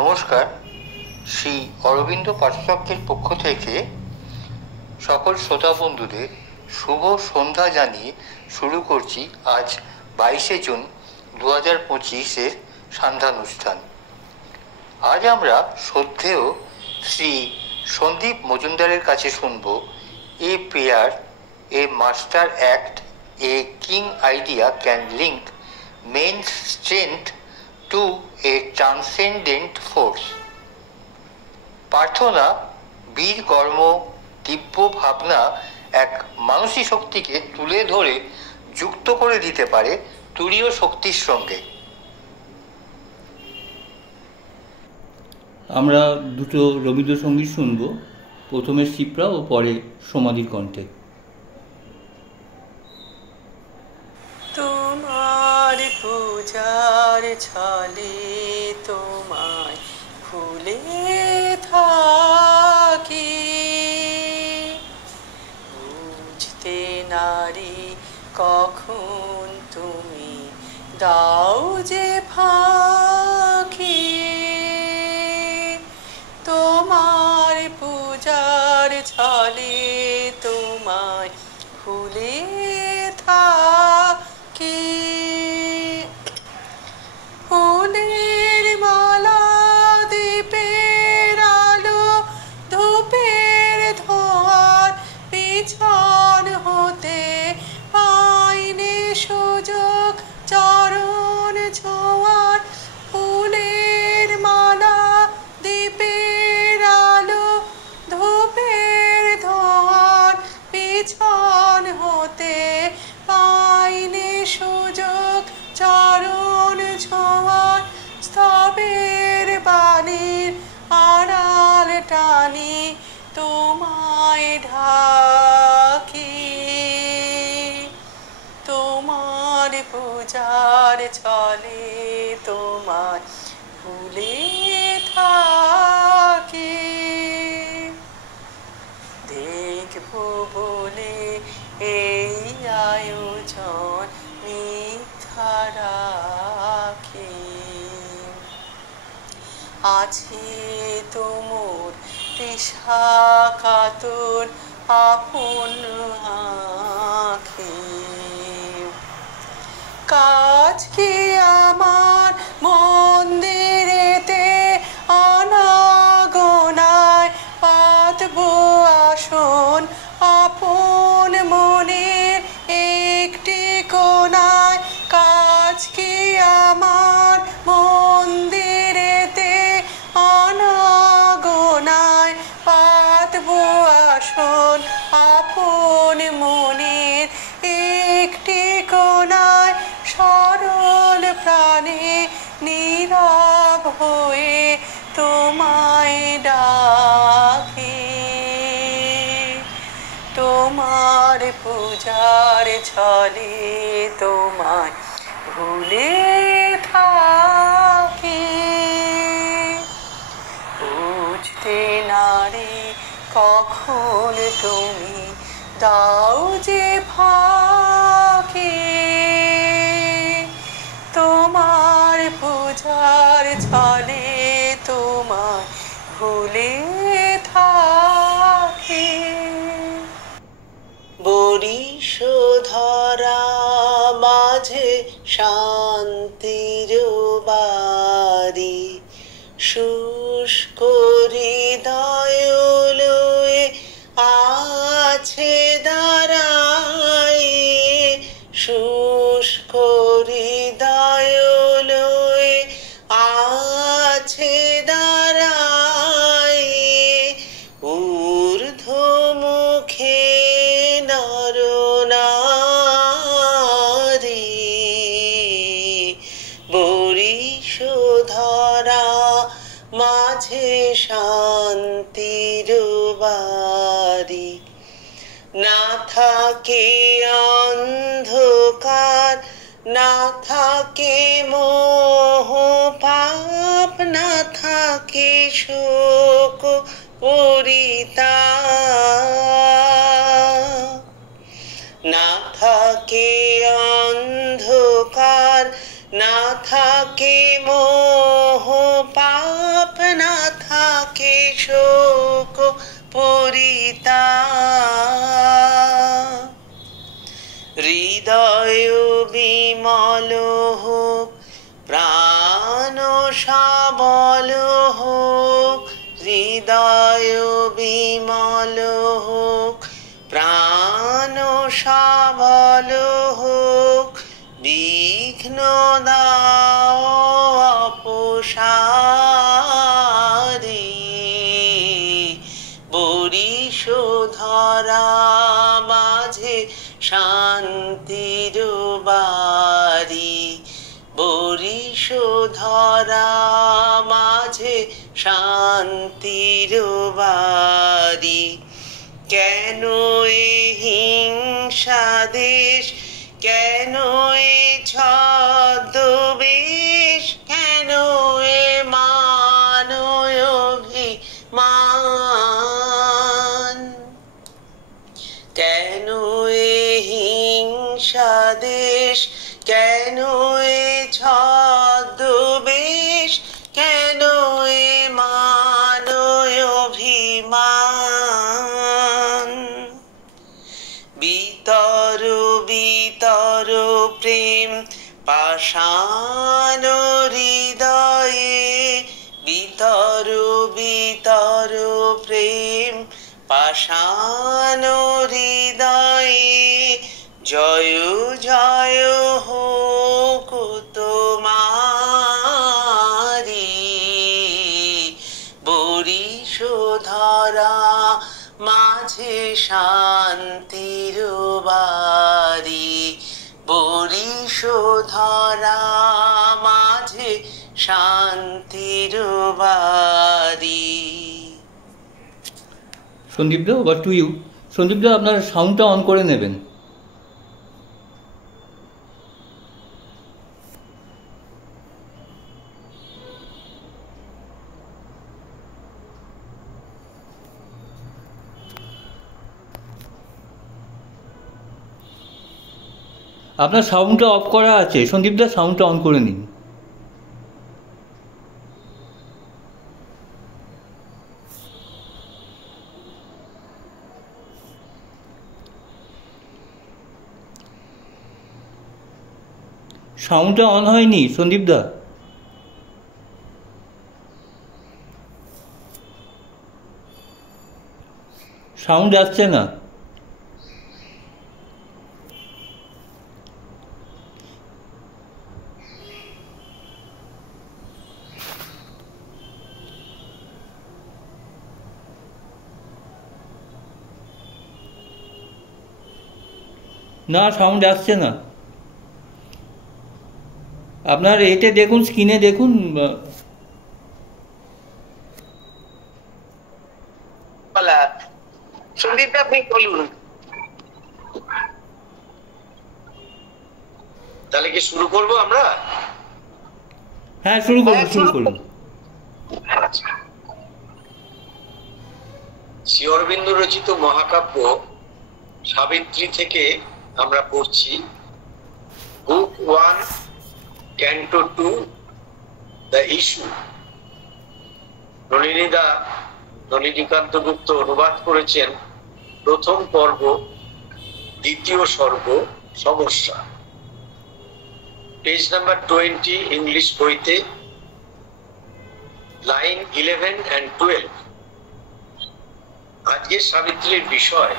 নমস্কার। শ্রী অরবিন্দ পাঠচক্রের পক্ষ থেকে সকল শ্রোতা বন্ধুদের শুভ সন্ধ্যা জানিয়ে শুরু করছি আজ 22শে জুন 2025-এর সান্ধ্যানুষ্ঠান। আজ আমরা শ্রদ্ধেয় শ্রী সন্দীপ মজুমদারের কাছে শুনব a prayer, a master act, a king idea can link men's strength to a transcendent force। প্রার্থনা, বীর কর্ম, দিব্য ভাবনা এক মানসী শক্তিকে তুলে ধরে যুক্ত করে দিতে পারে তুরীয় শক্তির সঙ্গে। আমরা দুটো রবীন্দ্রসঙ্গীত শুনব, প্রথমে শিপ্রা ও পরে সমাধির কণ্ঠে। তোমার পূজার ছলে তোমায় ভুলে থাকি, বুঝতে নারি কখন তুমি দাও যে ফাঁকি। তোমার পূজার ছলে তোমায় ভুলে থাকি, ফুলের মালা, দীপের আলো, ধূপের ধোঁয়ার পিছন হতে পাইনি সুযোগ চরণ ছোঁয়ার। ফুলের মালা, দীপের আলো, ধূপের ধোঁয়ার পিছন হতে পাইনি সুযোগ চরণ ছোঁয়ার। স্তবের বাণীর আড়াল টানি তোমায় ঢাকি, তোমার পূজার ছলে তোমায় ভুলে থাকি। দেখবো বলে এই আয়োজন মিথ্যা রাখি, আছে তোমর তৃষা কাতর আপন আঁখি। কাজ কি আমার মন্দিরেতে আনাগোনায় পাতবো আসন আপন মনের একটি কোণায়। কাজ কি আমার মন্দিরেতে আনাগোনায় পাতবো আসন আপন মনের একটি কোণায়। সরল প্রাণে নীরব হয়ে তোমায় ডাকি, তোমার পূজার ছলে তোমায় ভুলে থাকি। বুঝতে নারি কখন তুমি দাও যে ফাঁকি, তোমার পূজার ছলে তোমায় ভুলে থাকি। বরিশধরা মাঝে শান্তির বাড়ি, শুষ্ক হৃদয় লয়ে আছে দাঁড়াই, শুষ্ক হৃদয় লয়ে আছে দাঁড়াই। ঊর্ধ্বমুখে নরনারী, বরিশধরা মাঝে শান্তির বাড়ি। না থাকে অন্ধকার, না থাকে মোহ পাপ, না থাকে শোক পরিতাপ। না থাকে অন্ধকার, না থাকে মোহ পাপ, বিমল হোক, প্রাণ সবল হোক, হৃদয় বিমল হোক, প্রাণ সবল হোক, বিঘ্ন দাও অপসারি, বরিশ ধরা মাঝে শান্তির বাড়ি, বরিশ ধরা মাঝে শান্তির বাড়ি। কেন এ হিংসা দেশ, কেন এ ছদ্মবেশ, কেন এ মানয় অভিমান, কেন এ হিংসা দেশ, কেন এ ছদ্মবেশ, কেন এ মানয় অভিমান। বিতর বিতর প্রেম পাষাণ হৃদয়ে, বিতর বিতর প্রেম পাষাণ হৃদয়ে, জয় জয় হোক তোমারি, বরিশ ধরা মাঝে শান্তির বাড়ি, বরিশ ধরা মাঝে শান্তির বাড়ি। সন্দীপদা, ওভার টু ইউ। সন্দীপদা, আপনার সাউন্ডটা অন করে নেবেন। আপনার সাউন্ডটা অফ করা আছে, সন্দীপদা সাউন্ডটা অন করে নিন। সাউন্ডটা অন হয়নি সন্দীপদা। সাউন্ড আসছে না। না, সাউন্ড আসছে না। আপনার এতে দেখুন, স্ক্রিনে দেখুন। সন্দীপ, আপনি বলুন। তাহলে কি শুরু করব আমরা? হ্যাঁ, শুরু করুন। শ্রী অরবিন্দ রচিত মহাকাব্য সাবিত্রী থেকে আমরা পড়ছি বুক 1 ক্যান্টো 2 দ্য ইস্যু। নলিনীকান্ত গুপ্ত অনুবাদ করেছেন প্রথম পর্ব, দ্বিতীয় সর্গ, সমস্যা। পেজ নাম্বার 20 ইংলিশ বইতে, লাইন 11 and 12। আজকের সাবিত্রীর বিষয়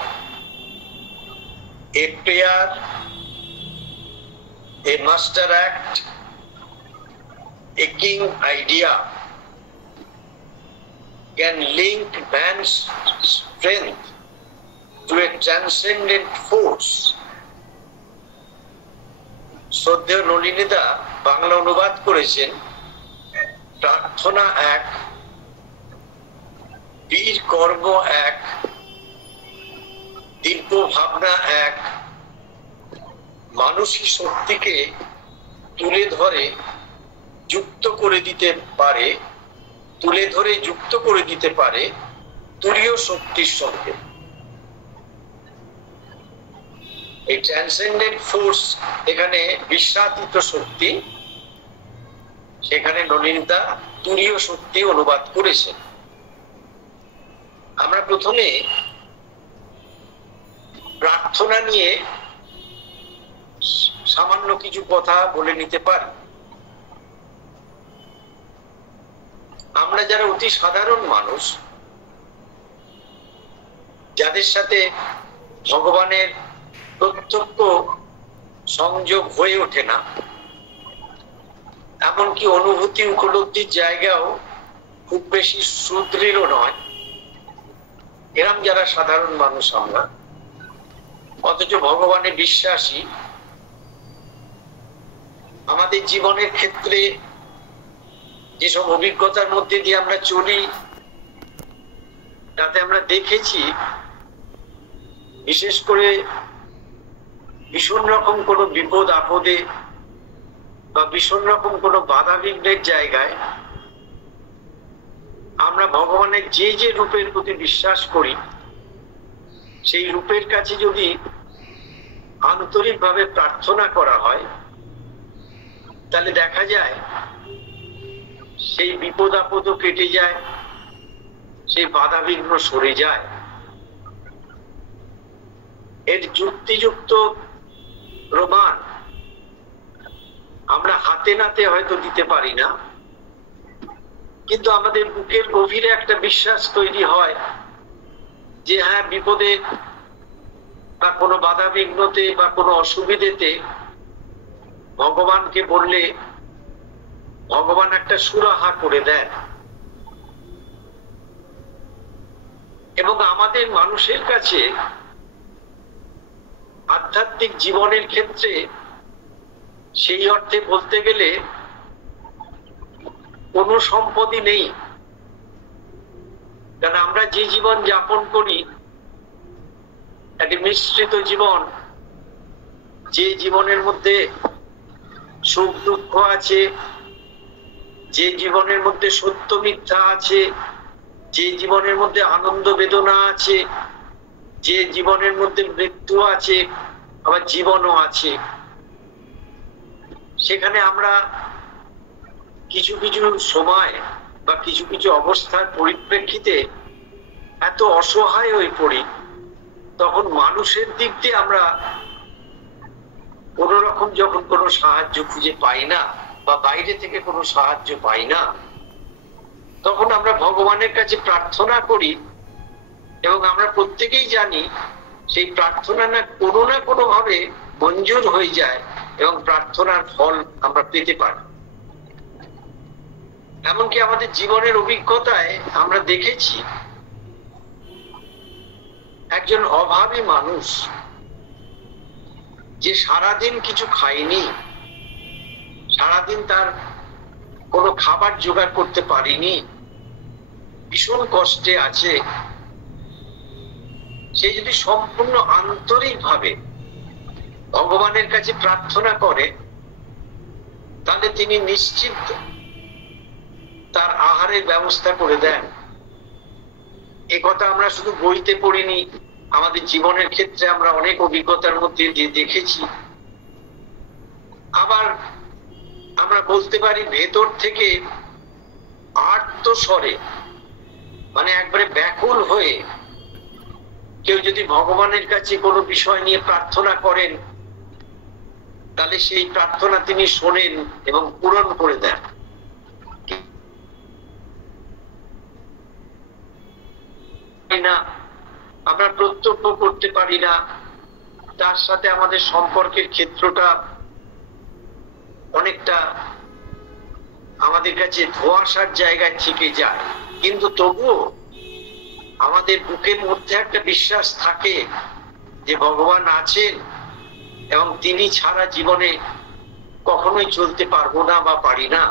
a prayer, a master act, a king idea can link man's strength to a transcendent force. শ্রদ্ধেয় নলিনীদা বাংলা অনুবাদ করেছেন প্রার্থনা এক, বীর কর্ম এক, দিব্য ভাবনা এক, মানসিক শক্তিকে তুলে ধরে যুক্ত করে দিতে পারে তুরীয় শক্তির সঙ্গে। এই ট্রান্সেন্ডেন্ট ফোর্স এখানে বিশ্বাতীত শক্তি, সেখানে নলিনীদা তুরীয় শক্তি অনুবাদ করেছেন। আমরা প্রথমে সামান্য কিছু কথা বলে নিতে পারি। আমরা যারা অতি সাধারণ মানুষ, যাদের সাথে ভগবানের প্রত্যক্ষ সংযোগ হয়ে ওঠে না, এমনকি অনুভূতি উপলব্ধির জায়গাও খুব বেশি সুদৃঢ় নয়, এরম যারা সাধারণ মানুষ আমরা, অথচ ভগবানে বিশ্বাসী, আমাদের জীবনের ক্ষেত্রে যেসব অভিজ্ঞতার মধ্যে দিয়ে আমরা চলি, তাতে আমরা দেখেছি বিশেষ করে ভীষণ রকম কোনো বিপদ আপদে বা ভীষণ রকম কোনো বাধা বিঘ্নের জায়গায় আমরা ভগবানের যে যে রূপের প্রতি বিশ্বাস করি, সেই রূপের কাছে যদি আন্তরিকভাবে প্রার্থনা করা হয়, তাহলে দেখা যায় সেই বিপদ আপদও কেটে যায়, সেই বাধা বিঘ্ন সরে যায়। এর যুক্তিযুক্ত প্রমাণ আমরা হাতে নাতে হয়তো দিতে পারি না, কিন্তু আমাদের বুকের গভীরে একটা বিশ্বাস তৈরি হয় যে হ্যাঁ, বিপদে বা কোনো বাধা বিঘ্নতে বা কোনো অসুবিধেতে ভগবানকে বললে ভগবান একটা সুরাহা করে দেন। এবং আমাদের মানুষের কাছে আধ্যাত্মিক জীবনের ক্ষেত্রে সেই অর্থে বলতে গেলে কোনো সম্পদই নেই, কারণ আমরা যে জীবন যাপন করি একটি মিশ্রিত জীবন, যে জীবনের মধ্যে সুখ দুঃখ আছে, যে জীবনের মধ্যে সত্য মিথ্যা আছে, যে জীবনের মধ্যে আনন্দ বেদনা আছে, যে জীবনের মধ্যে মৃত্যু আছে, আবার জীবনও আছে। সেখানে আমরা কিছু কিছু সময় বা কিছু কিছু অবস্থার পরিপ্রেক্ষিতে এত অসহায় হয়ে পড়ি, তখন মানুষের দিক দিয়ে আমরা কোন রকম যখন কোনো সাহায্য খুঁজে পাই না বা বাইরে থেকে কোনো সাহায্য পাই না, তখন আমরা ভগবানের কাছে প্রার্থনা করি এবং আমরা প্রত্যেকেই জানি সেই প্রার্থনা না কোনো ভাবে মঞ্জুর হয়ে যায় এবং প্রার্থনার ফল আমরা পেতে পারি। এমনকি আমাদের জীবনের অভিজ্ঞতায় আমরা দেখেছি একজন অভাবী মানুষ যে সারাদিন কিছু খায়নি, সারাদিন তার কোনো খাবার জোগাড় করতে পারিনি, ভীষণ কষ্টে আছে, সে যদি সম্পূর্ণ আন্তরিকভাবে ভগবানের কাছে প্রার্থনা করে, তাহলে তিনি নিশ্চিত তার আহারের ব্যবস্থা করে দেন। এ কথা আমরা শুধু বইতে পড়িনি, আমাদের জীবনের ক্ষেত্রে আমরা অনেক অভিজ্ঞতার মধ্যে দিয়ে দেখেছি। আবার আমরা বলতে পারি ভেতর থেকে আর্তস্বরে, মানে একবারে ব্যাকুল হয়ে কেউ যদি ভগবানের কাছে কোনো বিষয় নিয়ে প্রার্থনা করেন, তাহলে সেই প্রার্থনা তিনি শোনেন এবং পূরণ করে দেন। না, আমরা প্রত্যক্ষ করতে পারি না, তার সাথে আমাদের সম্পর্কের ক্ষেত্রটা অনেকটা আমাদের কাছে ধোঁয়াশার জায়গায় থেকে যায়, কিন্তু তবুও আমাদের বুকের মধ্যে একটা বিশ্বাস থাকে যে ভগবান আছেন এবং তিনি ছাড়া জীবনে কখনোই চলতে পারবো না বা পারি না।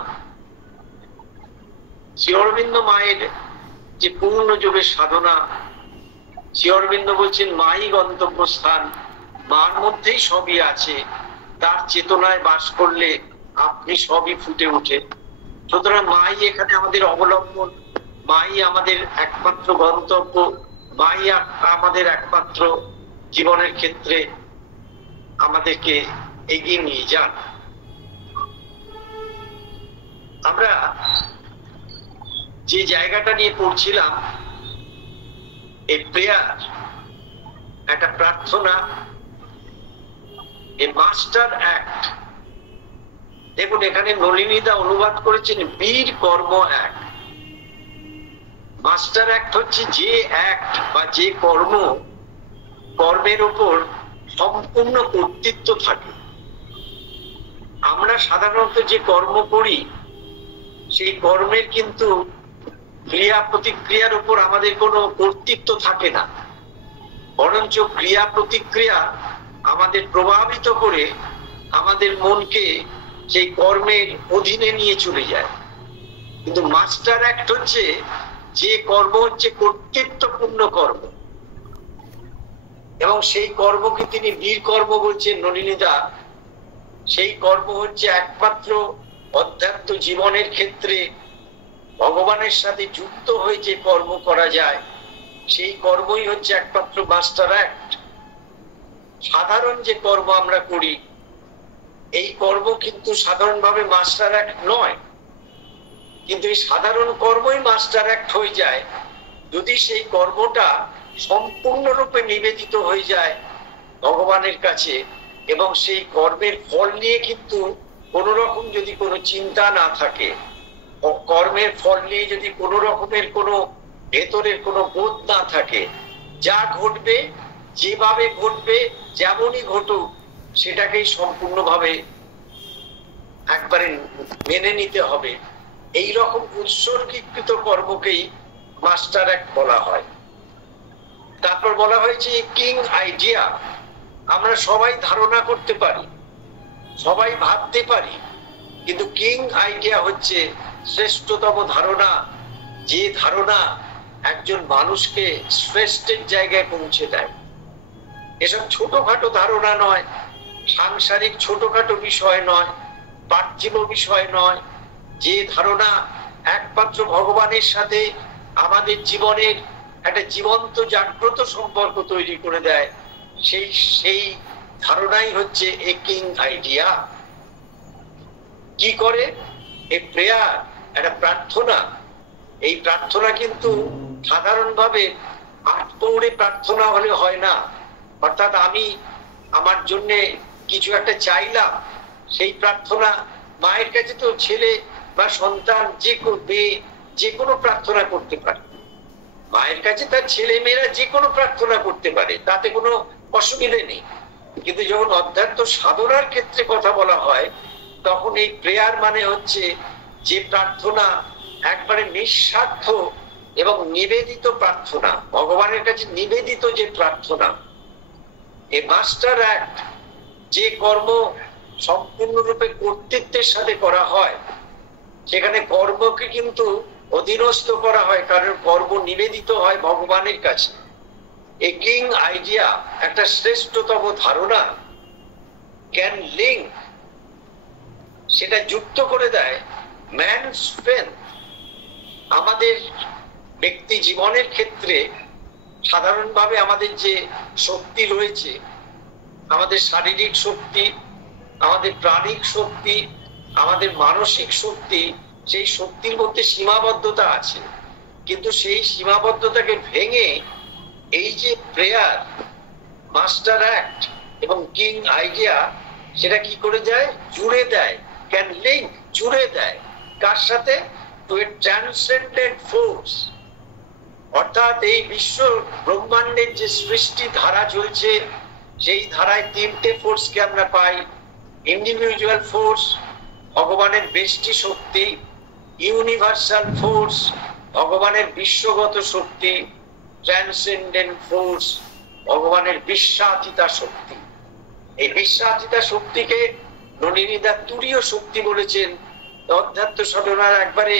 শ্রী অরবিন্দ মায়ের যে পূর্ণ যোগের সাধনা, শ্রী অরবিন্দ বলছেন মাই গন্তব্যস্থান, মার মধ্যেই সবই আছে, তার চেতনায় বাস করলে আপনি সবই ফুটে ওঠে। সুতরাং মাই এখানে আমাদের অবলম্বন, মাই আমাদের একমাত্র গন্তব্য, মাই আমাদের একমাত্র জীবনের ক্ষেত্রে আমাদেরকে এগিয়ে নিয়ে যান। আমরা যে জায়গাটা নিয়ে পড়ছিলাম, এই প্রেয়ার, একটা প্রার্থনা, এ মাস্টার অ্যাক্ট। দেখুন এখানে নলিনীদা অনুবাদ করেছেন বীর কর্ম এক। মাস্টার অ্যাক্ট হচ্ছে যে অ্যাক্ট বা যে কর্মের উপর সম্পূর্ণ কর্তৃত্ব থাকে। আমরা সাধারণত যে কর্ম করি সেই কর্মের কিন্তু ক্রিয়া প্রতিক্রিয়ার উপর আমাদের কোনো কর্তৃত্ব থাকে না, বরঞ্চ ক্রিয়া প্রতিক্রিয়া আমাদের প্রভাবিত করে আমাদের মনকে সেই কর্মের অধীনে নিয়ে চলে যায়। কিন্তু মাস্টার অ্যাক্ট হচ্ছে যে কর্ম হচ্ছে কর্তৃত্বপূর্ণ কর্ম, এবং সেই কর্মকে তিনি বীর কর্ম বলছেন নলিনীদা। সেই কর্ম হচ্ছে একমাত্র অধ্যাত্ম জীবনের ক্ষেত্রে ভগবানের সাথে যুক্ত হয়ে যে কর্ম করা যায় সেই কর্মই হচ্ছে একমাত্র মাস্টার অ্যাক্ট। সাধারণ যে কর্ম আমরা করি এই কর্ম কিন্তু সাধারণভাবে মাস্টার অ্যাক্ট নয়, কিন্তু এই সাধারণ কর্মই মাস্টার অ্যাক্ট হয়ে যায় যদি সেই কর্মটা সম্পূর্ণরূপে নিবেদিত হয়ে যায় ভগবানের কাছে, এবং সেই কর্মের ফল নিয়ে কিন্তু কোন রকম যদি কোনো চিন্তা না থাকে, কর্মের ফল নিয়ে যদি কোন রকমের কোনো ভেতরের কোনো বোধ না থাকে, যা ঘটবে যেভাবে ঘটবে যেমনই ঘটুক সেটাকেই সম্পূর্ণভাবে একবারে মেনে নিতে হবে, এই রকম উৎসর্গীকৃত কর্মকেই মাস্টার অ্যাক্ট বলা হয়। তারপর বলা হয়েছে কিং আইডিয়া। আমরা সবাই ধারণা করতে পারি, সবাই ভাবতে পারি, কিন্তু কিং আইডিয়া হচ্ছে শ্রেষ্ঠতম ধারণা, যে ধারণা একজন মানুষকে শ্রেষ্ঠের জায়গায় পৌঁছে দেয়। এসব ছোটখাটো ধারণা নয়, সাংসারিক ছোটখাটো বিষয় নয়, পার্থিব বিষয় নয়। যে ধারণা একমাত্র ভগবানের সাথে আমাদের জীবনের একটা জীবন্ত জাগ্রত সম্পর্ক তৈরি করে দেয়, সেই ধারণাই হচ্ছে এ কিং আইডিয়া। কি করে? এ প্রেয়ার, একটা প্রার্থনা। এই প্রার্থনা কিন্তু সাধারণভাবে আটপৌড়ে প্রার্থনা হলে হয় না। অর্থাৎ আমি আমার জন্য কিছু একটা চাইলাম, সেই প্রার্থনা মায়ের কাছে তো ছেলে বা সন্তান যে কোনো প্রার্থনা করতে পারে, মায়ের কাছে তার ছেলে মেয়েরা যে কোনো প্রার্থনা করতে পারে, তাতে কোনো অসুবিধা নেই। কিন্তু যখন অধ্যাত্ম সাধনার ক্ষেত্রে কথা বলা হয় তখন এই প্রেয়ার মানে হচ্ছে যে প্রার্থনা একবারে নিঃস্বার্থ এবং নিবেদিত প্রার্থনা, ভগবানের কাছে নিবেদিত যে প্রার্থনা। এই মাস্টার অ্যাক্ট, যে কর্ম সম্পূর্ণরূপে কর্তৃত্বের সাথে করা হয় সেখানে কর্মকে কিন্তু অধীনস্থ করা হয়, কারণ কর্ম নিবেদিত হয় ভগবানের কাছে। এ কিং আইডিয়া, একটা শ্রেষ্ঠতম ধারণা, ক্যান লিঙ্ক, সেটা যুক্ত করে দেয় ম্যান স্ট্রেংথ। আমাদের ব্যক্তি জীবনের ক্ষেত্রে সাধারণভাবে আমাদের যে শক্তি রয়েছে, আমাদের শারীরিক শক্তি, আমাদের প্রাণিক শক্তি, আমাদের মানসিক শক্তি, সেই শক্তির মধ্যে সীমাবদ্ধতা আছে। কিন্তু সেই সীমাবদ্ধতাকে ভেঙে এই যে প্রেয়ার, মাস্টার অ্যাক্ট এবং কিং আইডিয়া, সেটা কি করে যায়? জুড়ে দেয়, ক্যান লিঙ্ক, জুড়ে দেয়। কার সাথে? Two a transcendent force. অর্থাৎ এই বিশ্ব ব্রহ্মাণ্ডের যে সৃষ্টি ধারা চলছে সেই ধারায় তিনটে ফোর্সকে আমরা পাই। ইন্ডিভিজুয়াল ফোর্স, ভগবানের বেষ্টি শক্তি; ইউনিভার্সাল ফোর্স, ভগবানের বিশ্বগত শক্তি; ট্রান্সেন্ডেন্ট ফোর্স, ভগবানের বিশ্বাতীতা শক্তি। এই বিশ্বাতীতা শক্তিকে নলিনীদা তুরীয় শক্তি বলেছেন। অধ্যাত্ম সাধনার একবারে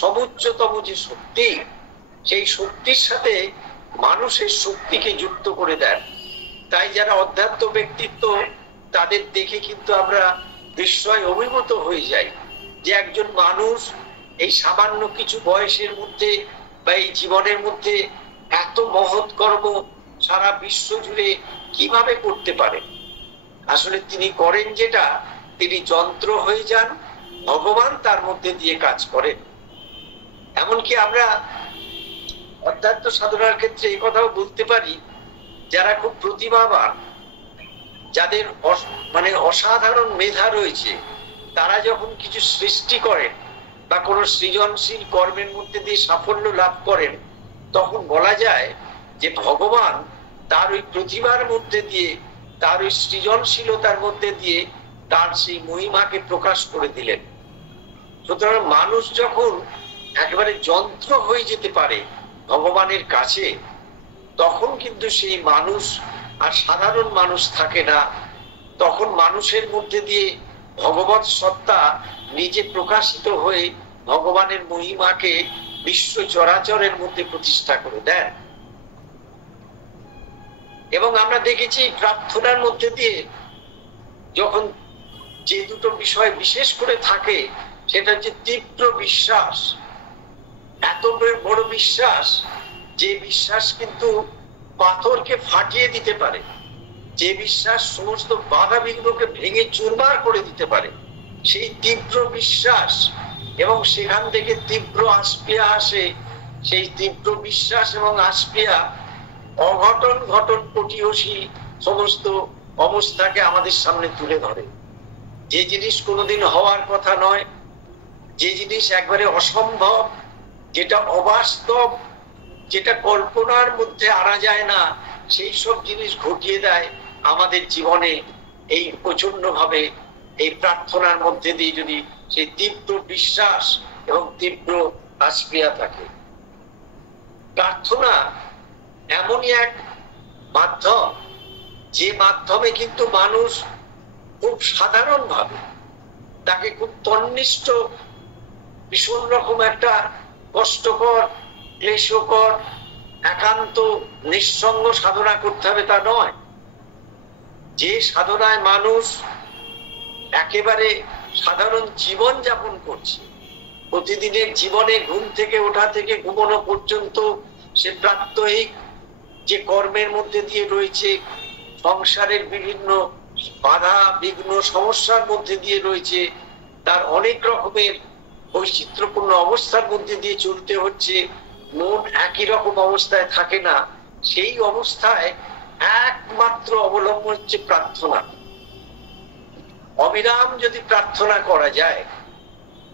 সমুচ্চতম যে শক্তি, সেই শক্তির সাথে মানুষের শক্তিকে যুক্ত করে দেন। তাই যারা অধ্যাত্ম ব্যক্তিত্ব তাদের দেখে কিন্তু আমরা বিস্ময় অভিভূত হয়ে যাই যে একজন মানুষ এই সামান্য কিছু বয়সের মধ্যে বা এই জীবনের মধ্যে এত মহৎ কর্ম সারা বিশ্ব জুড়ে কিভাবে করতে পারে। আসলে তিনি করেন যেটা, তিনি যন্ত্র হয়ে যান, ভগবান তার মধ্যে দিয়ে কাজ করেন। এমনকি আমরা অধ্যাত্ম সাধনার ক্ষেত্রে এই কথাও বলতে পারি, যারা খুব প্রতিভাবান, যাদের মানে অসাধারণ মেধা রয়েছে, তারা যখন কিছু সৃষ্টি করেন বা কোনো সৃজনশীল কর্মের মধ্যে দিয়ে সাফল্য লাভ করেন, তখন বলা যায় যে ভগবান তার ওই প্রতিভার মধ্যে দিয়ে, তার ওই সৃজনশীলতার মধ্যে দিয়ে তার সেই মহিমাকে প্রকাশ করে দিলেন। সুতরাং মানুষ যখন একেবারে যন্ত্র হয়ে যেতে পারে ভগবানের কাছে, তখন কিন্তু সেই মানুষ আর সাধারণ মানুষ থাকে না। তখন মানুষের মধ্যে দিয়ে ভগবৎ সত্তা নিজে প্রকাশিত হয়ে ভগবানের মহিমাকে বিশ্ব চরাচরের মধ্যে প্রতিষ্ঠা করে দেন। এবং আমরা দেখেছি প্রার্থনার মধ্যে দিয়ে যখন যে দুটো বিষয় বিশেষ করে থাকে, সেটা হচ্ছে তীব্র বিশ্বাস। এত বড় বিশ্বাস, যে বিশ্বাস কিন্তু পাথরকে ফাটিয়ে দিতে পারে, যে বিশ্বাস সমস্ত বাধা বিঘ্নকে ভেঙে চুরমার করে দিতে পারে, সেই তীব্র বিশ্বাস। এবং সেখান থেকে তীব্র আস্পিয়া আসে। সেই তীব্র বিশ্বাস এবং আস্পিয়া অঘটন ঘটন পটিয়সী সমস্ত অবস্থাকে আমাদের সামনে তুলে ধরে। যে জিনিস কোনোদিন হওয়ার কথা নয়, যে জিনিস একবারে অসম্ভব, যেটা অবাস্তব, যেটা কল্পনার মধ্যে আনা যায় না, সেই সব জিনিস ঘটিয়ে দেয় আমাদের জীবনে। এই প্রচন্ড ভাবে এই প্রার্থনার মধ্যে দিয়ে যদি সেই তীব্র বিশ্বাস এবং তীব্র আস্পিয়া থাকে। প্রার্থনা এমনই এক মাধ্যম, যে মাধ্যমে কিন্তু মানুষ খুব সাধারণ ভাবে, তাকে খুব তন্নিষ্ঠ, ভীষণ রকম একটা কষ্টকর, ক্লেশকর, একান্ত নিঃসঙ্গ সাধনা করতে হবে তা নয়। যে সাধনায় মানুষ একেবারে সাধারণ জীবন যাপন করছে, প্রতিদিনের জীবনে ঘুম থেকে ওঠা থেকে ঘুমানো পর্যন্ত সে প্রাত্যহিক যে কর্মের মধ্যে দিয়ে রয়েছে, সংসারের বিভিন্ন বাধা বিঘ্ন সমস্যার মধ্যে দিয়ে রয়েছে, তার অনেক রকমের বৈচিত্র্যপূর্ণ অবস্থার মধ্যে দিয়ে চলতে হচ্ছে, মন একই রকম অবস্থায় থাকে না। সেই অবস্থায় একমাত্র অবলম্বন হচ্ছে প্রার্থনা। অবিরাম যদি প্রার্থনা করা যায়,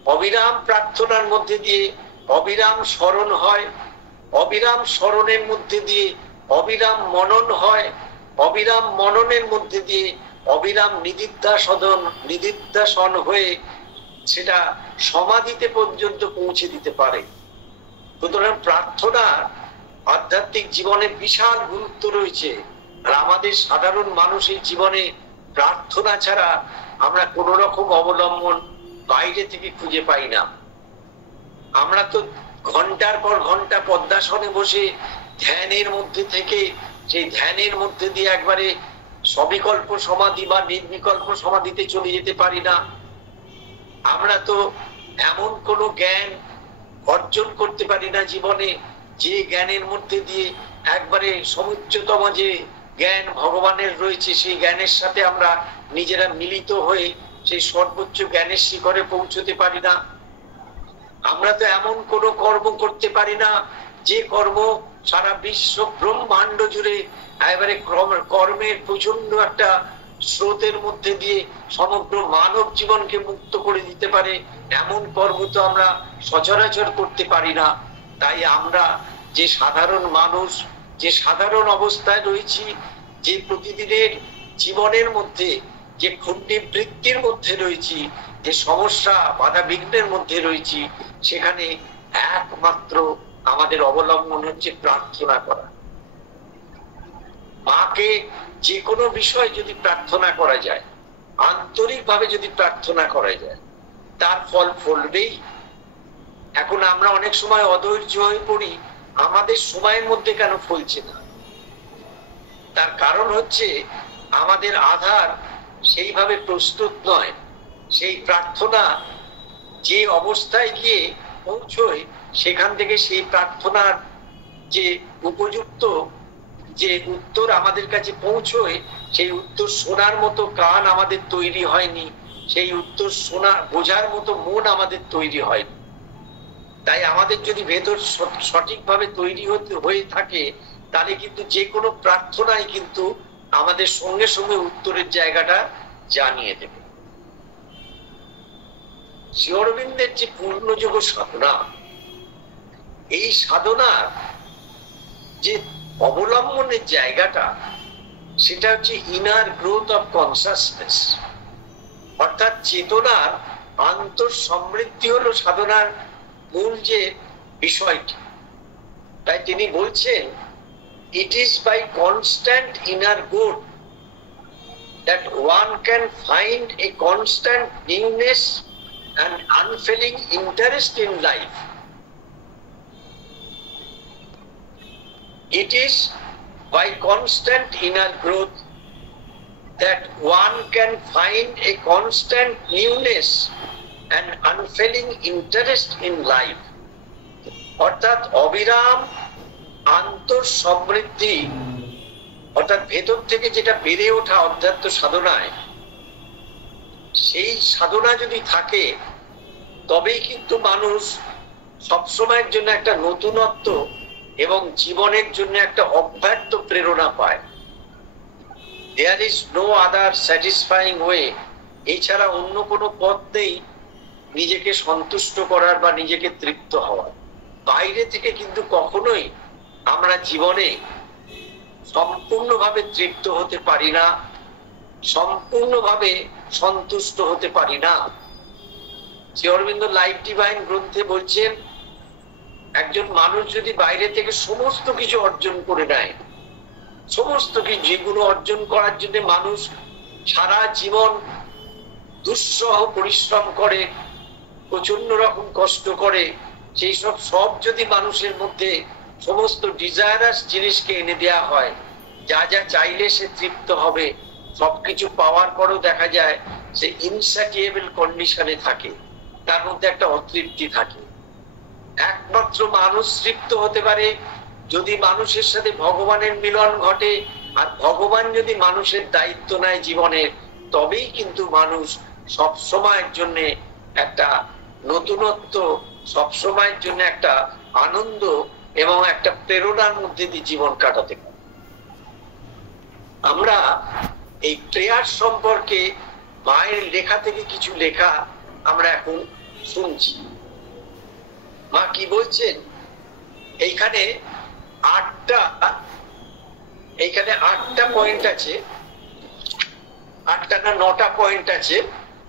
অবিরাম প্রার্থনার মধ্যে দিয়ে অবিরাম স্মরণ হয়, অবিরাম স্মরণের মধ্যে দিয়ে অবিরাম মনন হয়, অবিরাম মননের মধ্যে দিয়ে অবিরাম নিদিধ্যাসন হয়ে সেটা সমাধিতে পর্যন্ত পৌঁছে দিতে পারে। সুতরাং প্রার্থনা আধ্যাত্মিক জীবনে বিশাল গুরুত্ব রয়েছে। আর আমাদের সাধারণ মানুষের জীবনে প্রার্থনা ছাড়া আমরা কোন রকম অবলম্বন বাইরে থেকে খুঁজে পাই না। আমরা তো ঘন্টার পর ঘন্টা পদ্মাসনে বসে ধ্যানের মধ্যে থেকে সেই ধ্যানের মধ্যে দিয়ে একবারে সবিকল্প সমাধি বা নির্বিকল্প সমাধিতে চলে যেতে পারি না। আমরা তো এমন কোনো জ্ঞান অর্জন করতে পারি না জীবনে, যে জ্ঞানের মধ্যে দিয়ে একবারে সমুচ্চতম যে জ্ঞান ভগবানের রয়েছে, সেই জ্ঞানের সাথে আমরা নিজেরা মিলিত হয়ে সেই সর্বোচ্চ জ্ঞানের শিখরে পৌঁছতে পারি না। আমরা তো এমন কোনো কর্ম করতে পারি না যে কর্ম সারা বিশ্ব ব্রহ্মাণ্ড জুড়ে এবারে কর্মের প্রচন্ড একটা স্রোতের মধ্যে দিয়ে সমগ্র মানব জীবনকে মুক্ত করে দিতে পারে। এমন কর্ম তো আমরা সচরাচর করতে পারি না। তাই আমরা যে সাধারণ মানুষ, যে সাধারণ অবস্থায় রয়েছি, যে প্রতিদিনের জীবনের মধ্যে যে ক্ষুণ্ণ বৃত্তির মধ্যে রয়েছি, যে সমস্যা বাধা বিঘ্নের মধ্যে রয়েছি, সেখানে একমাত্র আমাদের অবলম্বন হচ্ছে প্রার্থনা করা। মাকে যে কোনো বিষয় যদি প্রার্থনা করা যায়, আন্তরিকভাবে যদি প্রার্থনা করা যায়, তার ফল ফলবেই। এখন আমরা অনেক সময় অধৈর্য হয়ে পড়ি, আমাদের সময়ের মধ্যে কেন ফলছে না? তার কারণ হচ্ছে আমাদের আধার সেইভাবে প্রস্তুত নয়। সেই প্রার্থনা যে অবস্থায় গিয়ে পৌঁছয়, সেখান থেকে সেই প্রার্থনার যে উপযুক্ত যে উত্তর আমাদের কাছে পৌঁছয়, সেই উত্তর শোনার মতো কান আমাদের তৈরি হয়নি, সেই উত্তর বোঝার মতো মন আমাদের তৈরি হয়নি। তাই আমাদের যদি ভেতর সঠিকভাবে তৈরি হয়ে থাকে, তাহলে কিন্তু যে কোনো প্রার্থনাই কিন্তু আমাদের সঙ্গে সঙ্গে উত্তরের জায়গাটা জানিয়ে দেবে। শ্রী অরবিন্দের যে পূর্ণযোগ সাধনা, এই সাধনার যে অবলম্বনের জায়গাটা, সেটা হচ্ছে ইনার গ্রোথ অফ কনসাসনেস, অর্থাৎ চেতনার আন্তর সমৃদ্ধি হলো সাধনার মূল যে বিষয়টি। তাই তিনি বলছেন, it is by constant inner growth that one can find a constant newness and unfailing interest in life. It is by constant inner growth that one can find a constant newness and unfailing interest in life. অর্থাৎ অবিরাম আন্তর সমৃদ্ধি, অর্থাৎ ভেতর থেকে যেটা বেড়ে ওঠা অধ্যাত্ম সাধনায়, সেই সাধনা যদি থাকে তবেই কিন্তু মানুষ সবসময়ের জন্য একটা নতুনত্ব এবং জীবনের জন্য একটা অব্যর্থ প্রেরণা পায়। There is no other satisfying way, এছাড়া অন্য কোনো পথ নেই নিজেকে সন্তুষ্ট করার বা নিজেকে তৃপ্ত হওয়ার। বাইরে থেকে কিন্তু কখনোই আমরা জীবনে সম্পূর্ণভাবে তৃপ্ত হতে পারি না, সম্পূর্ণভাবে সন্তুষ্ট হতে পারি না। শ্রী অরবিন্দ লাইফ ডিভাইন গ্রন্থে বলছেন, একজন মানুষ যদি বাইরে থেকে সমস্ত কিছু অর্জন করে নেয়, সমস্ত কিছু যেগুলো অর্জন করার জন্য মানুষ সারা জীবন দুঃসহ পরিশ্রম করে, প্রচন্ড রকম কষ্ট করে, সেই সব যদি মানুষের মধ্যে সমস্ত ডিজায়ারাস জিনিসকে এনে দেয়া হয়, যা যা চাইলে সে তৃপ্ত হবে, সবকিছু পাওয়ার পরও দেখা যায় সে ইনস্যাটিয়েবল কন্ডিশনে থাকে, তার মধ্যে একটা অতৃপ্তি থাকে। একমাত্র মানুষ তৃপ্ত হতে পারে যদি মানুষের সাথে ভগবানের মিলন ঘটে, আর ভগবান যদি মানুষের দায়িত্ব নেয় জীবনের, তবেই কিন্তু মানুষ সব সময়ের জন্য একটা নতুনত্ব, সব সময়ের জন্য একটা আনন্দ এবং একটা প্রেরণার মধ্যে দিয়ে জীবন কাটাতে পারে। আমরা এই প্রেয়ার সম্পর্কে মায়ের লেখা থেকে কিছু লেখা আমরা এখন শুনছি। মা কি বলছেন, এইখানে আটটা পয়েন্ট আছে, 8টা না 9টা পয়েন্ট আছে।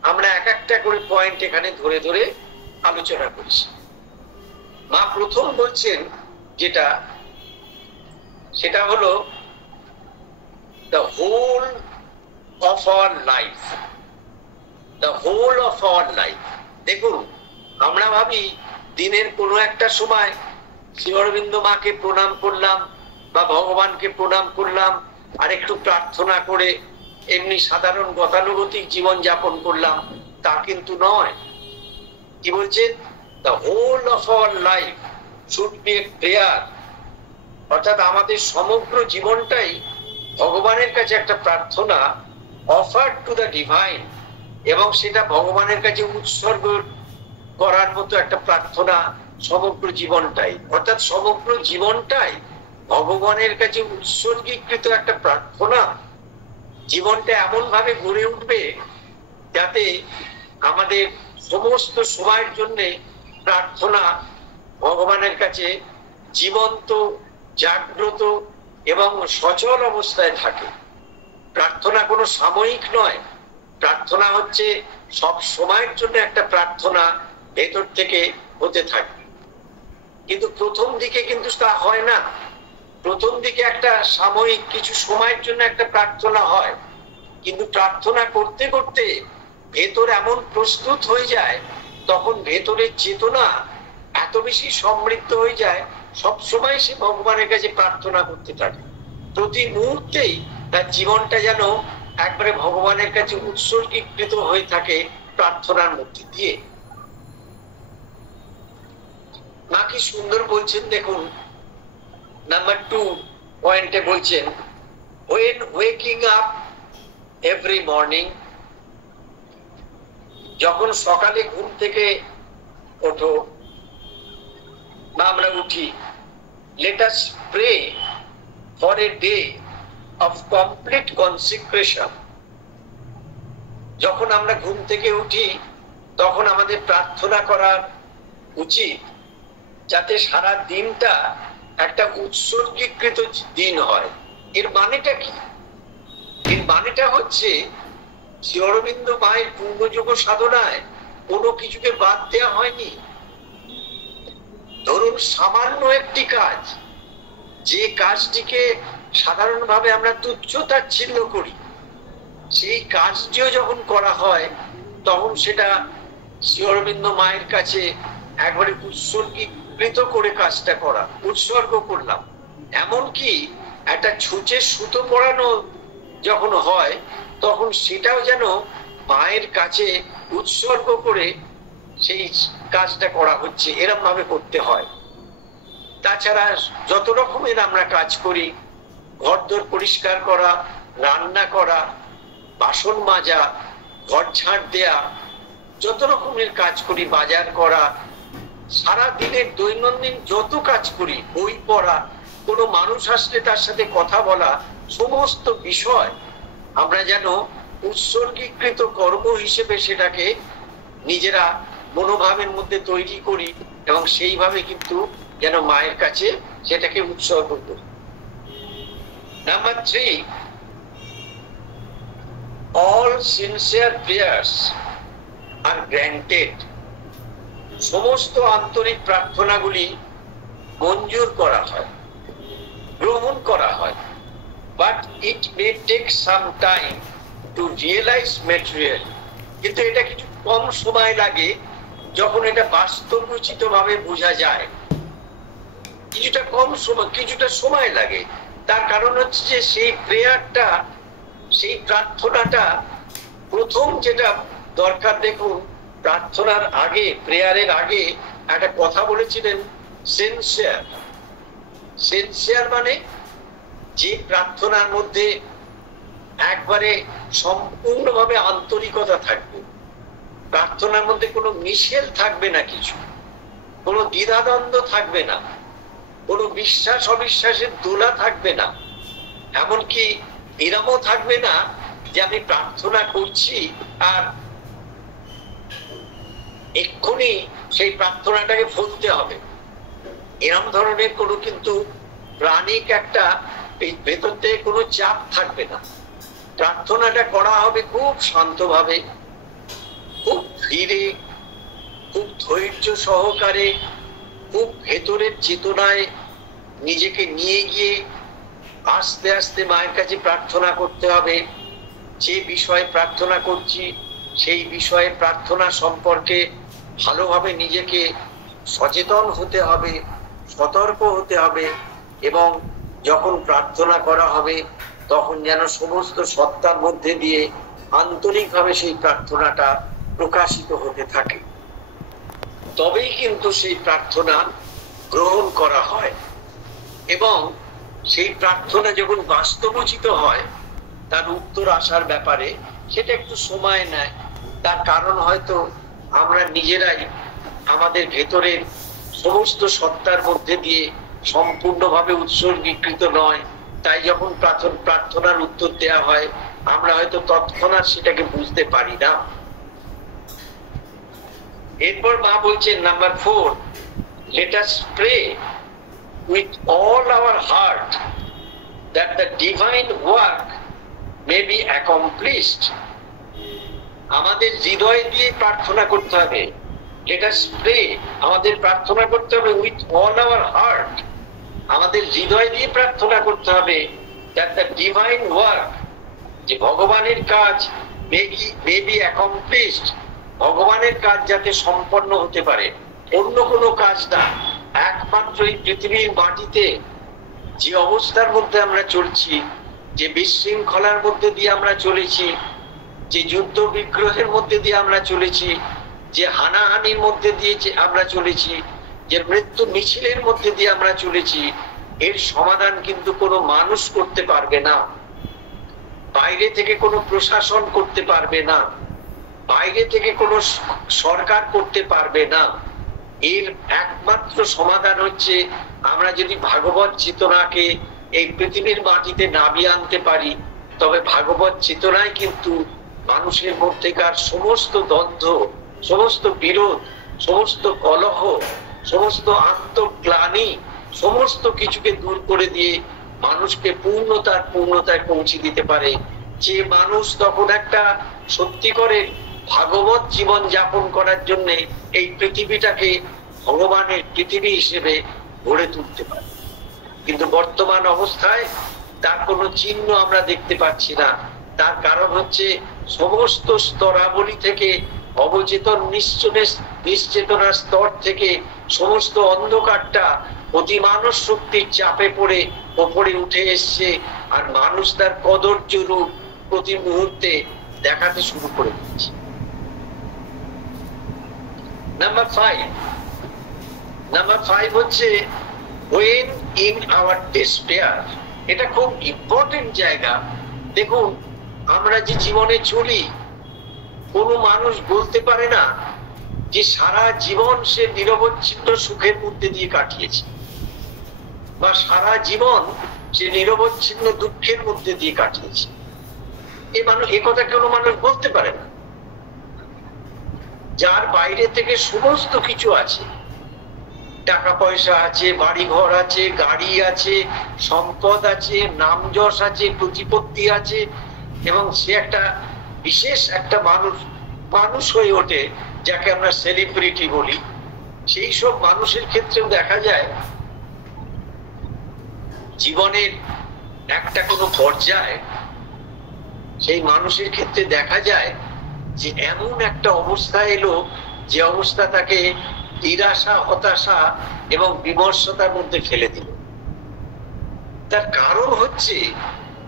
আমরা এক একটা করে পয়েন্ট এখানে ধরে ধরে আলোচনা করছি। মা প্রথম বলছেন যেটা, সেটা হলো the whole of our life, the whole of our life। দেখুন, আমরা ভাবি দিনের কোনো একটা সময় শ্রী অরবিন্দ মাকে প্রণাম করলাম বা ভগবানকে প্রণাম করলাম, আর একটু প্রার্থনা করে এমনি সাধারণ গতানুগতিক জীবন যাপন করলাম, তা কিন্তু নয়। কি বলছেন, the whole of our life should be a prayer, অর্থাৎ আমাদের সমগ্র জীবনটাই ভগবানের কাছে একটা প্রার্থনা, offered to the divine, এবং সেটা ভগবানের কাছে উৎসর্গ করার মতো একটা প্রার্থনা সমগ্র জীবনটাই, অর্থাৎ সমগ্র জীবনটাই ভগবানের কাছে উৎসর্গীকৃত একটা প্রার্থনা। জীবনটা এমন ভাবে গড়ে উঠবে যাতে আমাদের সমস্ত সময়ের জন্য প্রার্থনা ভগবানের কাছে জীবন্ত, জাগ্রত এবং সচল অবস্থায় থাকে। প্রার্থনা কোনো সাময়িক নয়, প্রার্থনা হচ্ছে সব সময়ের জন্য একটা প্রার্থনা ভেতর থেকে হতে থাকে। কিন্তু প্রথম দিকে কিন্তু তা হয় না। প্রথম দিকে একটা সাময়িক কিছু সময়ের জন্য একটা প্রার্থনা হয়, কিন্তু প্রার্থনা করতে করতে ভেতর এমন প্রস্তুত হয়ে যায়, তখন ভেতরের চেতনা এত বেশি সমৃদ্ধ হয়ে যায়, সব সময় সে ভগবানের কাছে প্রার্থনা করতে থাকে। প্রতি মুহূর্তেই তার জীবনটা যেন একবারে ভগবানের কাছে উৎসর্গীকৃত হয়ে থাকে প্রার্থনার মধ্যে দিয়ে। মা কি সুন্দর বলছেন, দেখুন নাম্বার 2 পয়েন্টে বলছেন, when waking up every morning, যখন সকালে ঘুম থেকে ওঠো বা আমরা উঠি, let us pray for a day of complete consecration. যখন আমরা ঘুম থেকে উঠি তখন আমাদের প্রার্থনা করা উচিত যাতে সারা দিনটা একটা উৎসর্গীকৃত দিন হয়। এর মানেটা কি? এর মানেটা হচ্ছে শ্রী অরবিন্দ মায়ের পূর্ণযোগ সাধনায় কোনো কিছুকে বাদ দেওয়া হয়নি। ধরুন সামান্য একটি কাজ, যে কাজটিকে সাধারণভাবে আমরা তুচ্ছ তাচ্ছিল্য করি, সেই কাজটিও যখন করা হয় তখন সেটা শ্রী অরবিন্দ মায়ের কাছে একবারে উৎসর্গীকৃত করে কাজটা করা, উৎসর্গ করলাম। এমনকি একটা ছুঁচে সুতো পরানো যখন হয় তখন সেটাও যেন মায়ের কাছে উৎসর্গ করে সেই কাজটা করা হচ্ছে, এরকম ভাবে করতে হয়। তাছাড়া যত রকমের আমরা কাজ করি, ঘরদোর পরিষ্কার করা, রান্না করা, বাসন মাজা, ঘর ঝাড় দেয়া, যত রকমের কাজ করি, বাজার করা, সারা দিনের দৈনন্দিন যত কাজ করি, বই পড়া, কোনো মানুষ আসলে তার সাথে কথা বলা, সমস্ত বিষয় আমরা যেন উৎসর্গীকৃত কর্ম হিসেবে সেটাকে নিজেরা মনোভাবের মধ্যে তৈরি করি এবং সেইভাবে কিন্তু যেন মায়ের কাছে সেটাকে উৎসর্গ করি। Number 3, all sincere prayers are granted. সমস্ত আন্তরিক প্রার্থনাগুলি মঞ্জুর করা হয়, গ্রহণ করা হয়, but it may take some time to realize material. কিন্তু এটা কিছু কম সময় লাগে যখন এটা বাস্তবোচিত ভাবে বোঝা যায়। কিছুটা সময় লাগে। তার কারণ হচ্ছে যে সেই প্রেয়ারটা, সেই প্রার্থনাটা প্রথম যেটা দরকার, দেখুন প্রার্থনার আগে, প্রেয়ারের আগে একটা কথা বলেছিলেন সিনসিয়ার। সিনসিয়ার মানে যে প্রার্থনার মধ্যে একবারে সম্পূর্ণভাবে আন্তরিকতা থাকবে, প্রার্থনার মধ্যে কোনো মিশেল থাকবে না, কিছু কোনো দ্বিধাদ্বন্দ্ব থাকবে না, কোনো বিশ্বাস অবিশ্বাসের দোলা থাকবে না, এমনকি এরমও থাকবে না যে আমি প্রার্থনা করছি আর এক্ষুনি সেই প্রার্থনাটাকে ফলতে হবে, এরম ধরনের কোনো কিন্তু প্রাণিক একটা ভেতর থেকে কোনো চাপ থাকবে না। প্রার্থনাটা করা হবে খুব শান্তভাবে, খুব ধীরে, খুব ধৈর্য সহকারে, খুব ভেতরের চেতনায় নিজেকে নিয়ে গিয়ে আস্তে আস্তে মায়ের কাছে প্রার্থনা করতে হবে। যে বিষয়ে প্রার্থনা করছি সেই বিষয়ে প্রার্থনা সম্পর্কে ভালোভাবে নিজেকে সচেতন হতে হবে, সতর্ক হতে হবে, এবং যখন প্রার্থনা করা হবে তখন যেন সমস্ত সত্তার মধ্যে দিয়ে আন্তরিকভাবে সেই প্রার্থনাটা প্রকাশিত হতে থাকে, তবেই কিন্তু সেই প্রার্থনা গ্রহণ করা হয়। এবং সেই প্রার্থনা যখন বাস্তবোচিত হয় তার উত্তর আসার ব্যাপারে সেটা একটু সময় নেয়। তার কারণ হয়তো আমরা নিজেরাই আমাদের ভেতরের সমস্ত সত্তার মধ্যে দিয়ে সম্পূর্ণভাবে উৎসর্গীকৃত নয়, তাই যখন প্রার্থনার উত্তর দেয়া হয় আমরা হয়তো তৎক্ষণাৎ সেটাকে বুঝতে পারি না। এরপর মা বলছেন number 4, let us pray with all our heart that the divine work may be accomplished. আমাদের হৃদয় দিয়ে প্রার্থনা করতে হবে। let us pray, আমাদের প্রার্থনা করতে হবে with all our heart, আমাদের হৃদয় দিয়ে প্রার্থনা করতে হবে that the divine work, যে ভগবানের কাজ may be accomplished, ভগবানের কাজ যাতে সম্পন্ন হতে পারে, অন্য কোনো কাজ না। একমাত্র এই পৃথিবীর মাটিতে যে অবস্থার মধ্যে আমরা চলছি, যে বিশৃঙ্খলার মধ্যে দিয়ে আমরা চলেছি, যে যুদ্ধ বিগ্রহের মধ্যে দিয়ে আমরা চলেছি, যে হানাহানির মধ্যে দিয়ে আমরা চলেছি, যে মৃত্যু মিছিলের মধ্যে দিয়ে আমরা চলেছি, এর সমাধান কিন্তু কোনো মানুষ করতে পারবে না, বাইরে থেকে কোনো প্রশাসন করতে পারবে না, বাইরে থেকে কোনো সরকার করতে পারবে না। এর একমাত্র সমাধান হচ্ছে আমরা যদি ভাগবত চেতনাকে এই পৃথিবীর মাটিতে নামিয়ে আনতে পারি, তবে ভাগবত চেতনায় কিন্তু মানুষের মধ্যেকার সমস্ত দ্বন্দ্ব, সমস্ত বিরোধ, সমস্ত কলহ, সমস্ত আত্মগ্লানি, সমস্ত কিছুকে দূর করে দিয়ে মানুষকে পূর্ণতায় পৌঁছে দিতে পারে। যে মানুষ তখন একটা সত্যি করে ভাগবত জীবন যাপন করার জন্য এই পৃথিবীটাকে ভগবানের পৃথিবী হিসেবে গড়ে তুলতে পারে। কিন্তু বর্তমান অবস্থায় তার কোনো চিহ্ন আমরা দেখতে পাচ্ছি না। তার কারণ হচ্ছে সমস্ত স্তরাবলী থেকে, অবচেতন নিশ্চেতনার স্তর থেকে সমস্ত অন্ধকারটা অতিমানব শক্তির চাপে পড়ে ওপরে উঠে এসছে, আর মানুষ তার কদর্য রূপ প্রতি মুহূর্তে দেখাতে শুরু করে দিচ্ছে। নাম্বার 5 হচ্ছে when in our despair। এটা খুব ইম্পর্টেন্ট জায়গা। দেখুন, আমরা যে জীবনে চলি, কোনো মানুষ বলতে পারে না যে সারা জীবন সে নিরবচ্ছিন্ন সুখের মধ্যে দিয়ে কাটিয়েছে, বা সারা জীবন সে নিরবচ্ছিন্ন দুঃখের মধ্যে দিয়ে কাটিয়েছে। এ কথা কোনো মানুষ বলতে পারে না। যার বাইরে থেকে সমস্ত কিছু আছে, টাকা পয়সা আছে, বাড়ি ঘর আছে, গাড়ি আছে, সম্পদ আছে, নাম যশ আছে, প্রতিপত্তি আছে, এবং সে একটা বিশেষ একটা মানুষ হয়ে ওঠে, যাকে আমরা সেলিব্রিটি বলি। সেই সব মানুষের ক্ষেত্রেও দেখা যায় জীবনের একটা কোনো পর্যায়ে সেই মানুষের ক্ষেত্রে দেখা যায় যে এমন একটা অবস্থা এলো, যে অবস্থা তাকে নিরাশা, হতাশা এবং বিমর্ষতার মধ্যে ফেলে দিল। তার কারণ হচ্ছে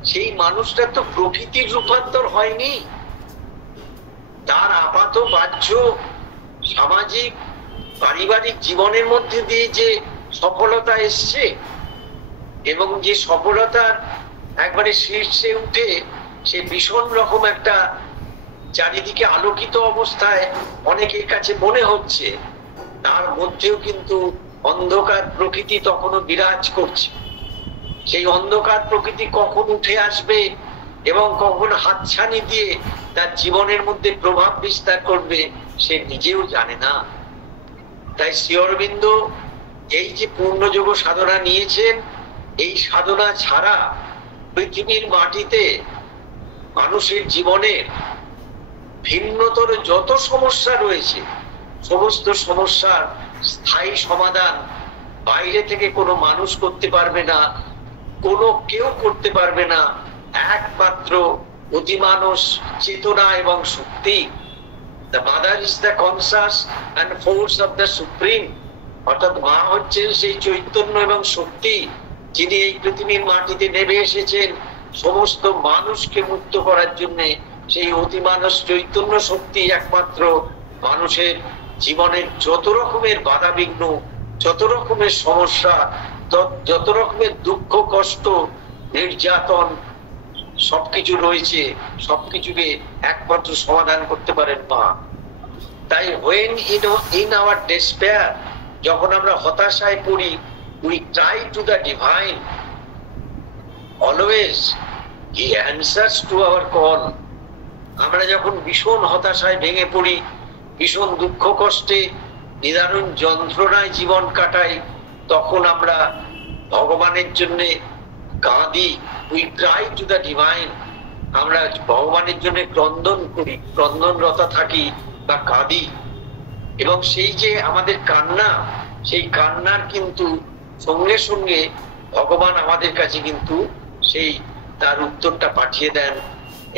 সেই মানুষটা তো প্রকৃতির রূপান্তর হয়নি। তার আপাত বাহ্য সামাজিক পারিবারিক জীবনের মধ্যে দিয়ে যে সফলতা এসছে, এবং যে সফলতার একবারে শীর্ষে উঠে সে ভীষণ রকম একটা চারিদিকে আলোকিত অবস্থায় অনেকের কাছে মনে হচ্ছে, তার মধ্যেও কিন্তু অন্ধকার প্রকৃতি তখনও বিরাজ করছে। সেই অন্ধকার প্রকৃতি কখন উঠে আসবে এবং কখন হাতছানি দিয়ে তার জীবনের মধ্যে প্রভাব বিস্তার করবে, সে নিজেও জানে না। তাই শ্রী অরবিন্দ এই যে পূর্ণযোগ সাধনা নিয়েছেন, এই সাধনা ছাড়া পৃথিবীর মাটিতে মানুষের জীবনের ভিন্নতর যত সমস্যা রয়েছে, সমস্ত সমস্যার স্থায়ী সমাধান বাইরে থেকে কোনো মানুষ করতে পারবে না, কোনো কেউ করতে পারবে না। একমাত্র অতিমানস চেতনা এবং শক্তি, the mother is the conscious and force of the supreme, অর্থাৎ মা হচ্ছেন সেই চৈতন্য এবং শক্তি, যিনি এই পৃথিবীর মাটিতে নেমে এসেছেন সমস্ত মানুষকে মুক্ত করার জন্য। সেই অতিমানস চৈতন্য শক্তি একমাত্র মানুষের জীবনের যত রকমের বাধা বিঘ্ন, যত রকমের সমস্যা, যত রকমের দুঃখ, কষ্ট, নির্যাতন সবকিছু রয়েছে, সবকিছুকে একমাত্র সমাধান করতে পারেন মা। তাই when in our despair, যখন আমরা হতাশায় পড়ি, we cry to the divine, always he answers to our call। আমরা যখন ভীষণ হতাশায় ভেঙে পড়ি, ভীষণ দুঃখ কষ্টে, নিদারুণ যন্ত্রণায় জীবন কাটাই, তখন আমরা ভগবানের জন্য কাঁদি, we cry to the divine। আমরা ভগবানের জন্য ক্রন্দন করি, ক্রন্দনরতা থাকি বা কাঁদি, এবং সেই যে আমাদের কান্না, সেই কান্নার কিন্তু সঙ্গে সঙ্গে ভগবান আমাদের কাছে কিন্তু সেই তার উত্তরটা পাঠিয়ে দেন,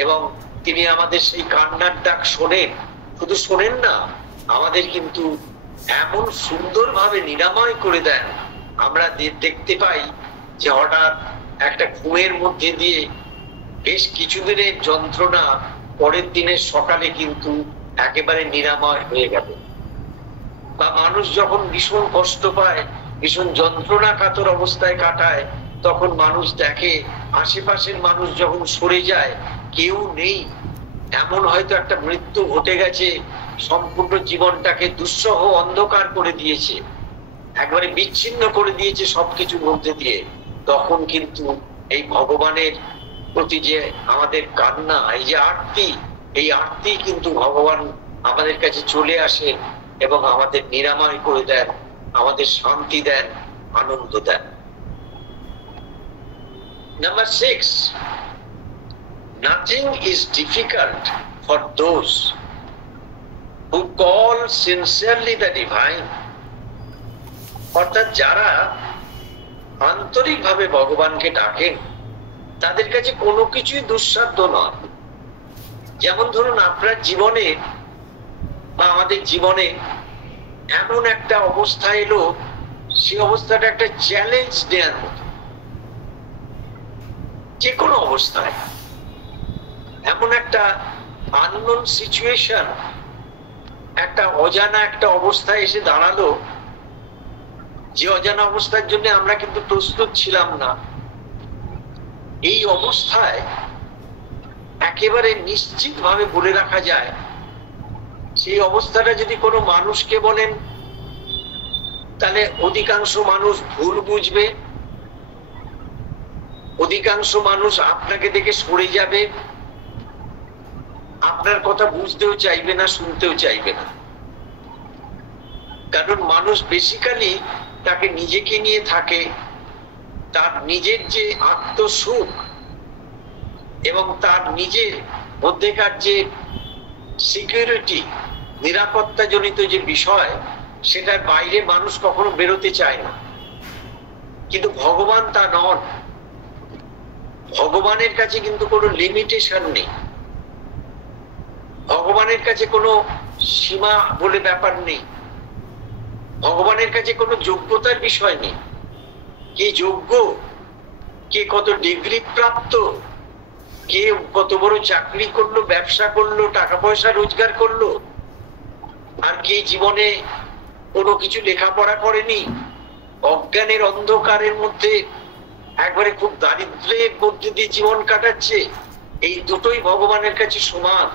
এবং তিনি আমাদের সেই কান্নার ডাক শোনেন। শুধু শোনেন না, আমাদের কিন্তু এমন সুন্দরভাবে নিরাময় করে দেন। আমরা দেখতে পাই যে হঠাৎ একটা ঘুমের মধ্যে দিয়ে বেশ কিছুদিনের যন্ত্রণা পরের দিনের সকালে কিন্তু একেবারে নিরাময় হয়ে গেল। বা মানুষ যখন ভীষণ কষ্ট পায়, ভীষণ যন্ত্রণা কাতর অবস্থায় কাটায়, তখন মানুষ দেখে আশেপাশের মানুষ যখন সরে যায়, কেউ নেই, এমন হয়তো একটা মৃত্যু ঘটে গেছে, সম্পূর্ণ জীবনটাকে দুঃসহ অন্ধকার করে দিয়েছে, একবারে বিচ্ছিন্ন করে দিয়েছে সবকিছুর মধ্যে দিয়ে। তখন কিন্তু এই ভগবানের প্রতি যে আমাদের কান্না, এই যে আরতি, এই আরতি কিন্তু ভগবান আমাদের কাছে চলে আসে এবং আমাদের নিরাময় করে দেন, আমাদের শান্তি দেন, আনন্দ দেন। Number 6, nothing is difficult for those who call sincerely the divine. অর্থাৎ যারা আন্তরিকভাবে ভগবানকে ডাকেন তাদের কাছে কোনো কিছুই দুঃসাধ্য নয়। যেমন ধরুন আপনার জীবনে বা আমাদের জীবনে এমন একটা অবস্থা এলো, সেই অবস্থাটা একটা চ্যালেঞ্জ দেওয়ার মতো। যে কোনো অবস্থায় এমন একটা আননোন সিচুয়েশন, একটা অজানা একটা অবস্থায় এসে দাঁড়ালো, যে অজানা অবস্থার জন্য আমরা কিন্তু প্রস্তুত ছিলাম না। এই অবস্থায় একেবারে নিশ্চিতভাবে বলে রাখা যায়, সেই অবস্থাটা যদি কোনো মানুষকে বলেন তাহলে অধিকাংশ মানুষ ভুল বুঝবে, অধিকাংশ মানুষ আপনাকে দেখে সরে যাবে, আপনার কথা বুঝতেও চাইবে না, শুনতেও চাইবে না। কারণ মানুষ বেসিক্যালি তাকে নিজেকে নিয়ে থাকে, তার নিজের যে আত্মসুখ এবং তার নিজের মধ্যেকার যে সিকিউরিটি, নিরাপত্তা জনিত যে বিষয়, সেটার বাইরে মানুষ কখনো বেরোতে চায় না। কিন্তু ভগবান তা নন। ভগবানের কাছে কিন্তু কোনো লিমিটেশন নেই, ভগবানের কাছে কোনো সীমা বলে ব্যাপার নেই, ভগবানের কাছে কোনো যোগ্যতার বিষয় নেই। কে যোগ্য, কে কত ডিগ্রি প্রাপ্ত, কে কত বড় চাকরি করলো, ব্যবসা করলো, টাকা পয়সা রোজগার করলো, আর কে জীবনে কোনো কিছু লেখাপড়া করেনি, অজ্ঞানের অন্ধকারের মধ্যে একবারে খুব দারিদ্র্যের মধ্যে দিয়ে জীবন কাটাচ্ছে, এই দুটোই ভগবানের কাছে সমান।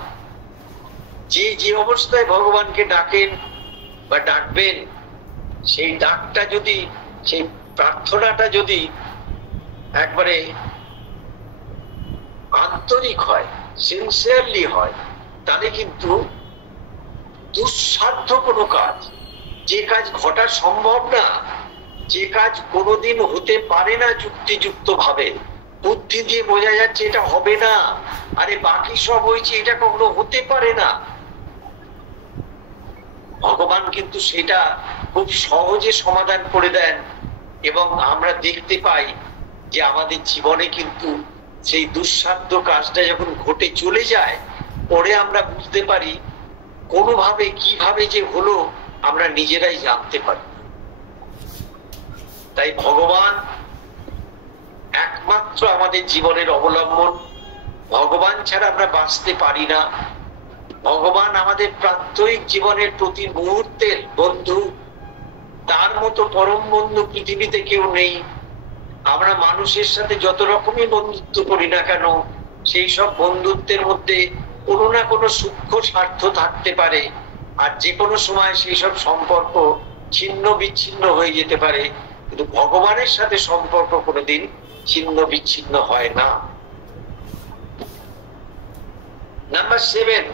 যে যে অবস্থায় ভগবানকে ডাকেন বা ডাকবেন, সেই ডাকটা যদি, সেই প্রার্থনাটা যদি একবারে আন্তরিক হয়, সিনসিয়ারলি হয়, তাহলে কিন্তু দুঃসাধ্য কোনো কাজ, যে কাজ ঘটা সম্ভব না, যে কাজ কোনোদিন হতে পারে না যুক্তিযুক্ত ভাবে, বুদ্ধি দিয়ে বোঝা যাচ্ছে এটা হবে না, আরে বাকি সব হয়েছে, এটা কখনো হতে পারে না, ভগবান কিন্তু সেটা খুব সহজে সমাধান করে দেন। এবং আমরা দেখতে পাই যে আমাদের জীবনে কিন্তু সেই দুঃসাধ্য কাজটা যখন ঘটে চলে যায়, পরে আমরা বুঝতে পারি কোনোভাবে কিভাবে যে হলো আমরা নিজেরাই জানতে পারি। তাই ভগবান একমাত্র আমাদের জীবনের অবলম্বন, ভগবান ছাড়া আমরা বাঁচতে পারি না। ভগবান আমাদের প্রাত্যহিক জীবনের প্রতি মুহূর্তের বন্ধু, তার মতো পরম বন্ধু পৃথিবীতে কেউ নেই। আমরা মানুষের সাথে যত রকমই বন্ধুত্ব করি না কেন, সেই সব বন্ধুত্বের মধ্যে কোনো না কোনো সূক্ষ্ম স্বার্থ থাকতে পারে, আর যে কোনো সময় সেই সব সম্পর্ক ছিন্ন বিচ্ছিন্ন হয়ে যেতে পারে। কিন্তু ভগবানের সাথে সম্পর্ক কোনোদিন ছিন্ন বিচ্ছিন্ন হয় না। Number 7,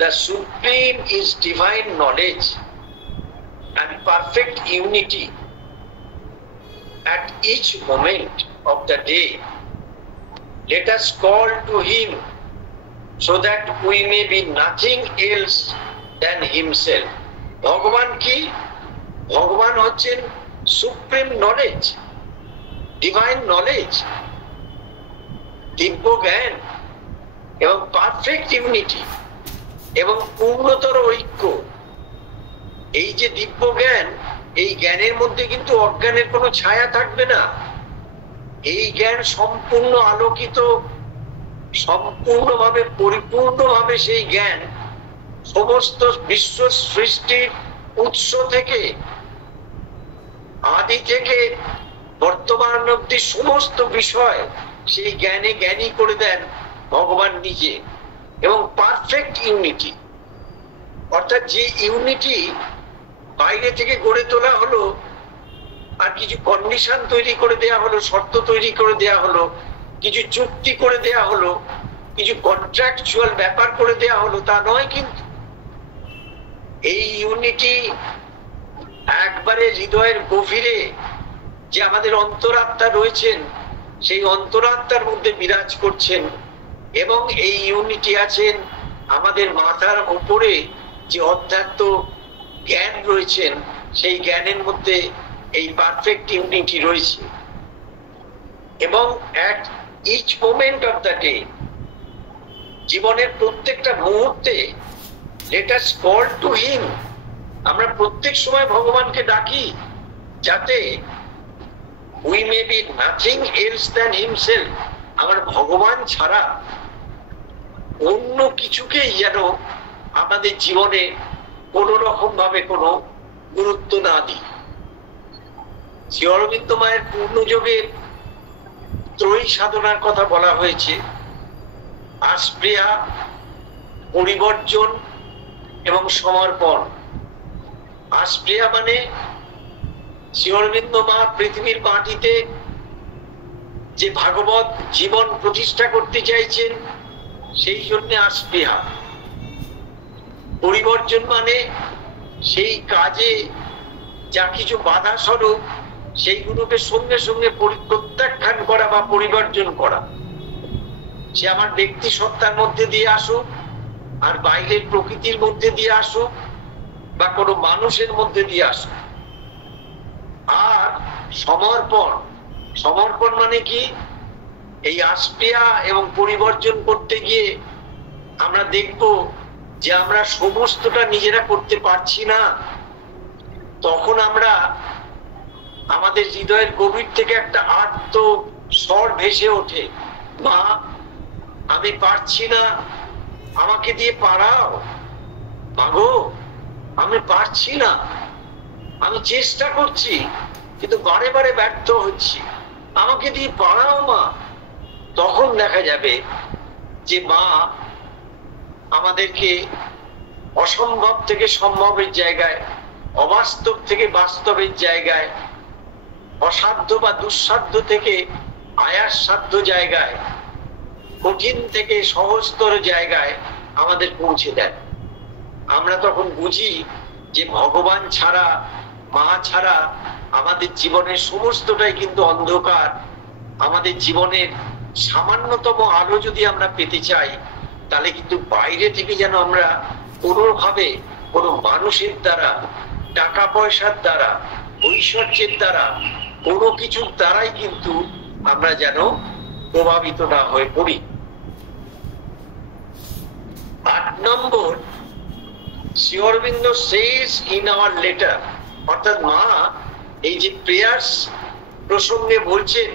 the supreme is divine knowledge and perfect unity at each moment of the day. Let us call to him so that we may be nothing else than himself. ভগবান কি? ভগবান হচ্ছেন সুপ্রিম নলেজ, ডিভাইন নলেজ, দিব্য জ্ঞান এবং perfect unity এবং পূর্ণতর ঐক্য। এই যে দিব্য জ্ঞান, এই জ্ঞানের মধ্যে কিন্তু অজ্ঞানের কোনো ছায়া থাকবে না। এই জ্ঞান সম্পূর্ণ আলোকিত, সম্পূর্ণভাবে পরিপূর্ণভাবে সেই জ্ঞান সমস্ত বিশ্ব সৃষ্টির উৎস থেকে, আদি থেকে বর্তমান অবধি সমস্ত বিষয় সেই জ্ঞানে জ্ঞানী করে দেন ভগবান নিজে। এবং পারফেক্ট ইউনিটি, অর্থাৎ যে ইউনিটি বাইরে থেকে গড়ে তোলা হলো, আর কিছু কন্ডিশন তৈরি করে দেয়া হলো, শর্ত তৈরি করে দেয়া হলো, কিছু চুক্তি করে দেয়া হলো, কিছু কন্ট্রাকচুয়াল ব্যাপার করে দেয়া হলো, তা নয়। কিন্তু এই ইউনিটি একবারে হৃদয়ের গভীরে যে আমাদের অন্তরাত্মা রয়েছেন, সেই অন্তরাত্মার মধ্যে বিরাজ করছেন। এবং এই ইউনিটি আছেন আমাদের মাথার উপরে যে অধ্যাত্ম জ্ঞান রয়েছেন, সেই জ্ঞানের মধ্যে এই পারফেক্ট ইউনিটি রয়েছে। এবং at each moment of the day, জীবনের প্রত্যেকটা মুহূর্তে, let us call to him, আমরা প্রত্যেক সময় ভগবানকে ডাকি, যাতে we may be nothing else than himself, আমার ভগবান ছাড়া অন্য কিছুকেই যেন আমাদের জীবনে কোন রকম ভাবে কোনো গুরুত্ব না দিই। শ্রী অরবিন্দ মায়ের পূর্ণযোগের ত্রয়ী সাধনার কথা বলা হয়েছে, আস্পৃহা, পরিবর্জন এবং সমর্পণ। আস্পৃহা মানে শ্রী অরবিন্দ মা পৃথিবীর মাটিতে যে ভাগবত জীবন প্রতিষ্ঠা করতে চাইছেন, সেই জন্য আস্পৃহা। পরিবর্জন মানে সেই কাজে যা কিছু বাধা স্বরূপ, সেইগুলোকে সঙ্গে সঙ্গে প্রত্যাখ্যান করা বা পরিবর্জন করা। সে আমার ব্যক্তি সত্তার মধ্যে দিয়ে আসুক, আর বাইরের প্রকৃতির মধ্যে দিয়ে আসুক, বা কোনো মানুষের মধ্যে দিয়ে আসুক। আর সমর্পণ, সমর্পণ মানে কি? এই আস্পৃহা এবং পরিবর্জন করতে গিয়ে আমরা দেখব যে আমরা সমস্তটা নিজেরা করতে পারছি না। তখন আমরা আমাদের হৃদয়ের গভীর থেকে একটা আর্ত স্বর ভেসে ওঠে, মা আমি পারছি না, আমাকে দিয়ে পারাও। মাগো আমি পারছি না, আমি চেষ্টা করছি কিন্তু বারে বারে ব্যর্থ হচ্ছি, আমাকে দিয়ে পারাও মা। তখন দেখা যাবে যে মা আমাদেরকে অসম্ভব থেকে সম্ভবের জায়গায়, অবাস্তব থেকে বাস্তবের জায়গায়, অসাধ্য বা দুঃসাধ্য থেকে আয়াস সাধ্য জায়গায়, কঠিন থেকে সহজতর জায়গায় আমাদের পৌঁছে দেয়। আমরা তখন বুঝি যে ভগবান ছাড়া, মা ছাড়া আমাদের জীবনের সমস্তটাই কিন্তু অন্ধকার। আমাদের জীবনের সামান্যতম আলো যদি আমরা পেতে চাই, তাহলে কিন্তু বাইরে থেকে যেন আমরা কোনোভাবে কোনো মানুষের দ্বারা, টাকা পয়সার দ্বারা, ঐশ্বর্যের দ্বারা, কোনো কিছুর দ্বারাই কিন্তু আমরা যেন প্রভাবিত না হয়ে পড়ি। 8 নম্বর, Shri Aurobindo says in our letter, অর্থাৎ মা এই যে প্রেয়ার্স প্রসঙ্গে বলছেন,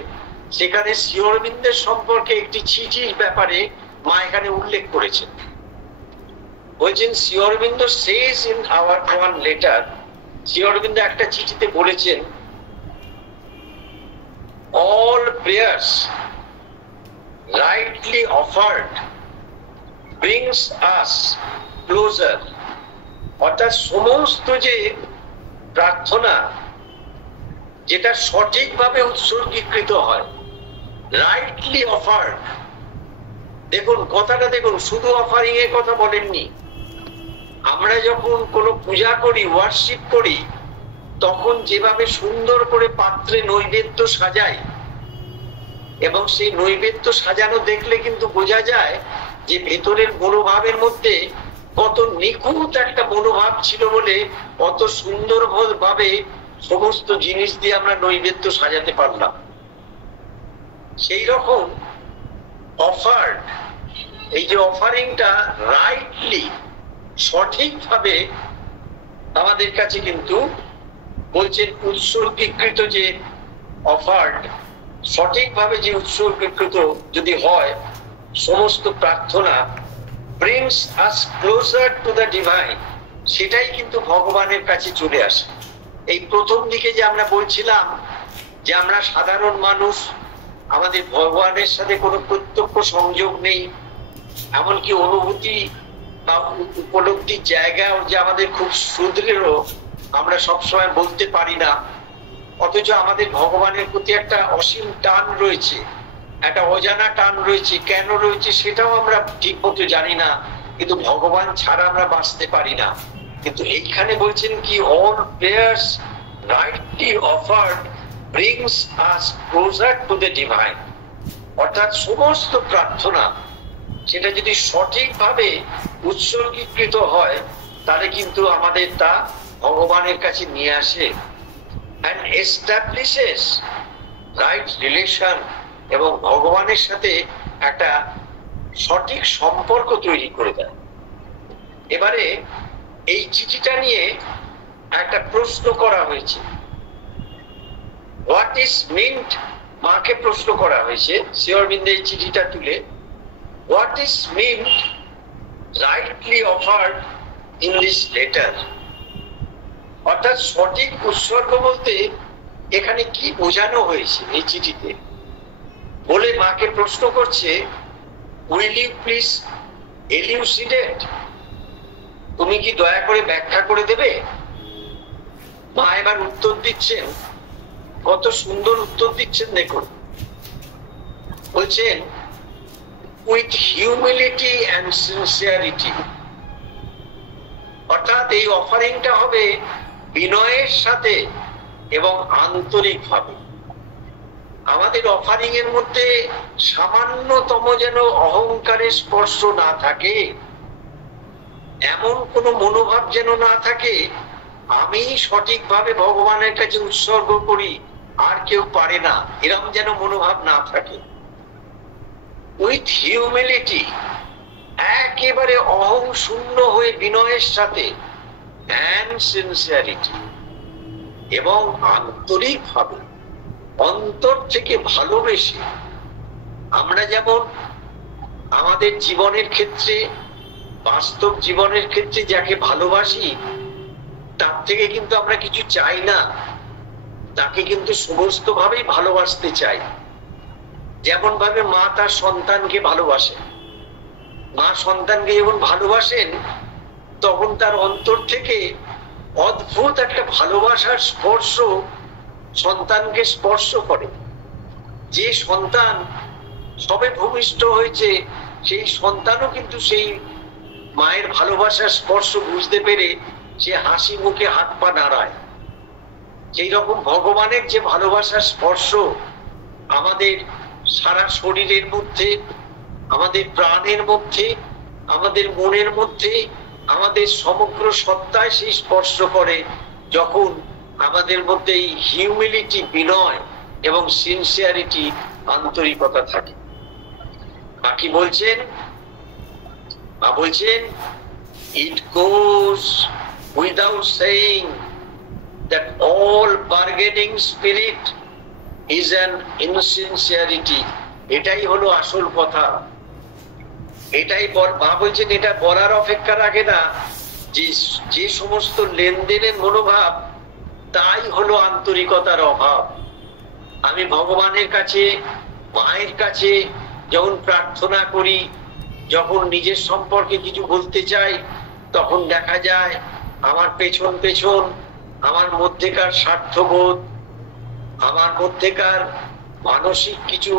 সেখানে শ্রী অরবিন্দের সম্পর্কে একটি চিঠির ব্যাপারে মা এখানে উল্লেখ করেছেন। বলছেন Shri Aurobindo says in our one letter, Shri Aurobindo একটা চিঠিতে বলেছেন, all prayers rightly offered brings us closer, অর্থাৎ সমস্ত যে প্রার্থনা যেটা সঠিকভাবে উৎসর্গীকৃত হয়, রাইটলি অফার্ড। দেখুন কথাটা দেখুন, শুধু অফারিং এর কথা বলেননি। আমরা যখন কোনো পূজা করি, ওয়ার্শিপ করি, তখন যেভাবে সুন্দর করে পাত্রে নৈবেদ্য সাজাই, এবং সেই নৈবেদ্য সাজানো দেখলে কিন্তু বোঝা যায় যে ভেতরের মনোভাবের মধ্যে কত নিখুঁত একটা মনোভাব ছিল বলে কত সুন্দর ভাবে সমস্ত জিনিস দিয়ে আমরা নৈবেদ্য সাজাতে পারলাম। সেই রকম অফার, এই যে অফারিংটা রাইটলি, সঠিকভাবে আমাদের কাছে কিন্তু বলছেন উৎসর্গীকৃত যে অফার, সঠিকভাবে যে উৎসর্গীকৃত যদি হয় সমস্ত প্রার্থনা, brings us closer to the divine, সেটাই কিন্তু ভগবানের কাছে চলে আসে। এই প্রথম দিকে যে আমরা বলছিলাম যে আমরা সাধারণ মানুষ, আমাদের ভগবানের সাথে কোনো প্রত্যক্ষ সংযোগ নেই, এমনকি অনুভূতি বা উপলব্ধির জায়গাও যে আমাদের খুব সুদৃঢ়, আমরা সবসময় বলতে পারি না। অথচ আমাদের ভগবানের প্রতি একটা অসীম টান রয়েছে, একটা অজানা টান রয়েছে। কেন রয়েছে সেটাও আমরা ঠিক মতো জানি না, কিন্তু ভগবান ছাড়া আমরা বাঁচতে পারি না। কিন্তু এইখানে বলছেন কি, all prayers rightly offered brings us closer to the divine। অর্থাৎ সমস্ত প্রার্থনা সেটা যদি সঠিকভাবে উৎসর্গীকৃত হয় তাহলে কিন্তু আমাদের তা ভগবানের কাছে নিয়ে আসে, and establishes right relation, এবং ভগবানের সাথে একটা সঠিক সম্পর্ক তৈরি করে দেয়। এবারে এই চিঠিটা নিয়ে একটা প্রশ্ন করা হয়েছে, হোয়াট ইজ মিন্ট, মাকে প্রশ্ন করা হয়েছে শ্রী অরবিন্দের এই চিঠিটা তুলে, what is meant rightly offered in this letter. অর্থাৎ সঠিক উৎসর্গ বলতে এখানে কি বোঝানো হয়েছে এই চিঠিতে, বলে মাকে প্রশ্ন করছে, উইল ইউ প্লিজ এলিউসিডেট, তুমি কি দয়া করে ব্যাখ্যা করে দেবে। মা এবার উত্তর দিচ্ছেন, কত সুন্দর উত্তর দিচ্ছেন দেখুন। বলছেন, উইথ হিউমিলিটি অ্যান্ড সিনসিয়ারিটি, অর্থাৎ এই অফারিংটা হবে বিনয়ের সাথে এবং আন্তরিকভাবে। আমাদের অফারিং এর মধ্যে সামান্যতম যেন অহংকারের স্পর্শ না থাকে, এমন কোন মনোভাব যেন না থাকে আমি সঠিকভাবে ভগবানের কাছে উৎসর্গ করি আর কেউ পারে না, এরকম যেন মনোভাব না থাকে। উইথ হিউমিলিটি, একেবারে অহং শূন্য হয়ে বিনয়ের সাথে, অ্যান্ড সিনসিয়ারিটি, এবং আন্তরিকভাবে অন্তর থেকে ভালোবেসে। আমরা যেমন আমাদের জীবনের ক্ষেত্রে, বাস্তব জীবনের ক্ষেত্রে যাকে ভালোবাসি তার থেকে কিন্তু আমরা কিছু চাই না, তাকে কিন্তু সমস্ত ভাবেই ভালোবাসতে চাই। যেমন ভাবে মা তার সন্তানকে ভালোবাসে, মা সন্তানকে যখন ভালোবাসেন তখন তার অন্তর থেকে অদ্ভুত একটা ভালোবাসার স্পর্শ সন্তানকে স্পর্শ করে। যে সন্তান সবে ভূমিষ্ঠ হয়েছে সেই সন্তানও কিন্তু সেই মায়ের ভালোবাসার স্পর্শ বুঝতে পেরে সে হাসি মুখে হাত পা নাড়ায়। সেই রকম ভগবানের যে ভালোবাসার স্পর্শ আমাদের সারা শরীরের মধ্যে, আমাদের প্রাণের মধ্যে, আমাদের মনের মধ্যে, আমাদের সমগ্র সত্তায় সেই স্পর্শ করে যখন আমাদের মধ্যে এই হিউমিলিটি, বিনয় এবং সিনসিয়ারিটি, আন্তরিকতা থাকে। বাকি বলছেন, মা বলছেন, it goes without saying that all bargaining spirit is an insincerity। এটাই হলো আসল কথা। এটাই মা বলছেন, এটা বলার অপেক্ষা রাখে না যে সমস্ত লেনদেনের মনোভাব তাই হলো আন্তরিকতার অভাব। আমি ভগবানের কাছে, মায়ের কাছে যখন প্রার্থনা করি, যখন নিজের সম্পর্কে কিছু বলতে চাই, তখন দেখা যায় আমার পেছন পেছন আমার মধ্যেকার স্বার্থবোধ, আমার মধ্যেকার মানসিক কিছু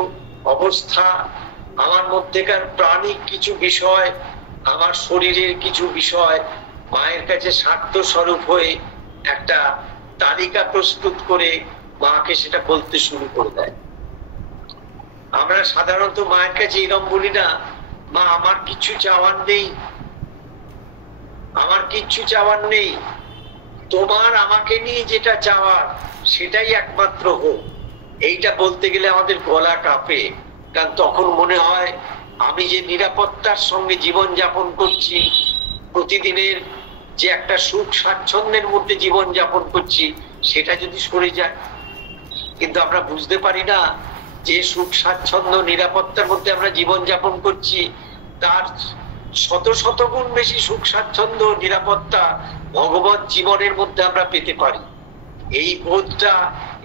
অবস্থা, আমার মধ্যেকার প্রাণিক কিছু বিষয়, আমার শরীরের কিছু বিষয় মায়ের কাছে স্বার্থ স্বরূপ হয়ে একটা তালিকা প্রস্তুত করে মাকে সেটা বলতে শুরু করে দেয়। আমরা সাধারণত মায়ের কাছে এরকম বলি না, মা আমার কিছু চাওয়ার নেই, আমার কিচ্ছু চাওয়ার নেই, তোমার আমাকে নিয়ে যেটা চাওয়ার সেটাই একমাত্র হোক। এইটা বলতে গেলে আমাদের গলা কাঁপে, কারণ তখন মনে হয় আমি যে নিরাপত্তার সঙ্গে জীবন যাপন করছি, প্রতিদিনের যে একটা সুখ স্বাচ্ছন্দ্যের মধ্যে জীবন যাপন করছি, সেটা যদি সরে যায়। কিন্তু আমরা বুঝতে পারি না যে সুখ স্বাচ্ছন্দ্য নিরাপত্তার মধ্যে আমরা জীবন যাপন করছি, তার শত শত গুণ বেশি সুখ স্বাচ্ছন্দ্য নিরাপত্তা ভগবত জীবনের মধ্যে আমরা পেতে পারি। এই বোধটা,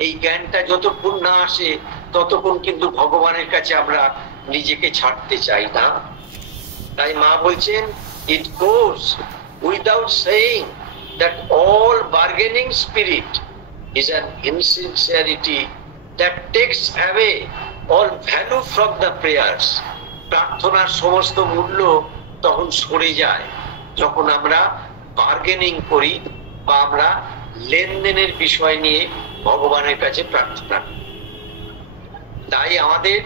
এই জ্ঞানটা যতক্ষণ না আসে ততক্ষণ কিন্তু ভগবানের কাছে আমরা নিজেকে ছাড়তে চাই না। তাই মা বলছেন, it goes without saying that all bargaining spirit is an insincerity that takes away all value from the prayers. প্রার্থনার সমস্ত মূল্য তখন সরে যায় যখন আমরা বার্গেনিং করি বা আমরা লেনদেনের বিষয় নিয়ে ভগবানের কাছে প্রার্থনা করি। তাই আমাদের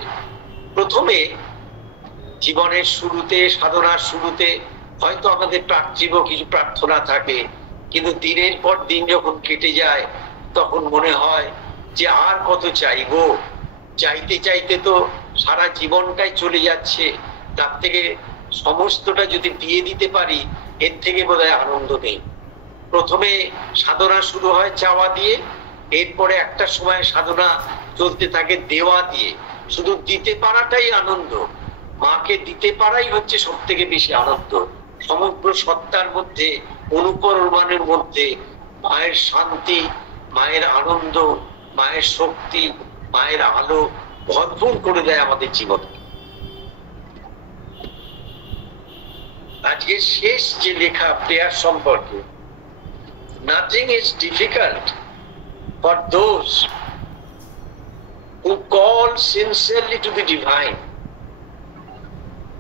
প্রথমে জীবনের শুরুতে, সাধনার শুরুতে হয়তো আমাদের প্রার্থিব কিছু প্রার্থনা থাকে, কিন্তু দিনের পর দিন যখন কেটে যায় তখন মনে হয় যে আর কত চাইবো, চাইতে চাইতে তো সারা জীবনটাই চলে যাচ্ছে, তার থেকে সমস্তটা যদি দিয়ে দিতে পারি এর থেকে বোধহয় আনন্দ নেই। প্রথমে সাধনা শুরু হয় চাওয়া দিয়ে, এরপরে একটা সময় সাধনা চলতে থাকে দেওয়া দিয়ে। শুধু দিতে পারাটাই আনন্দ, মাকে দিতে পারাই হচ্ছে সব থেকে বেশি আনন্দ। সমগ্র সত্তার মধ্যে, অনুকরণের মধ্যে মায়ের শান্তি, মায়ের আনন্দ, মায়ের শক্তি, মায়ের আলো ভরপুর করে দেয় আমাদের জীবনকে। আজকে শেষ যে লেখা প্রেয়ার সম্পর্কে, nothing is difficult for those who call sincerely to be divine.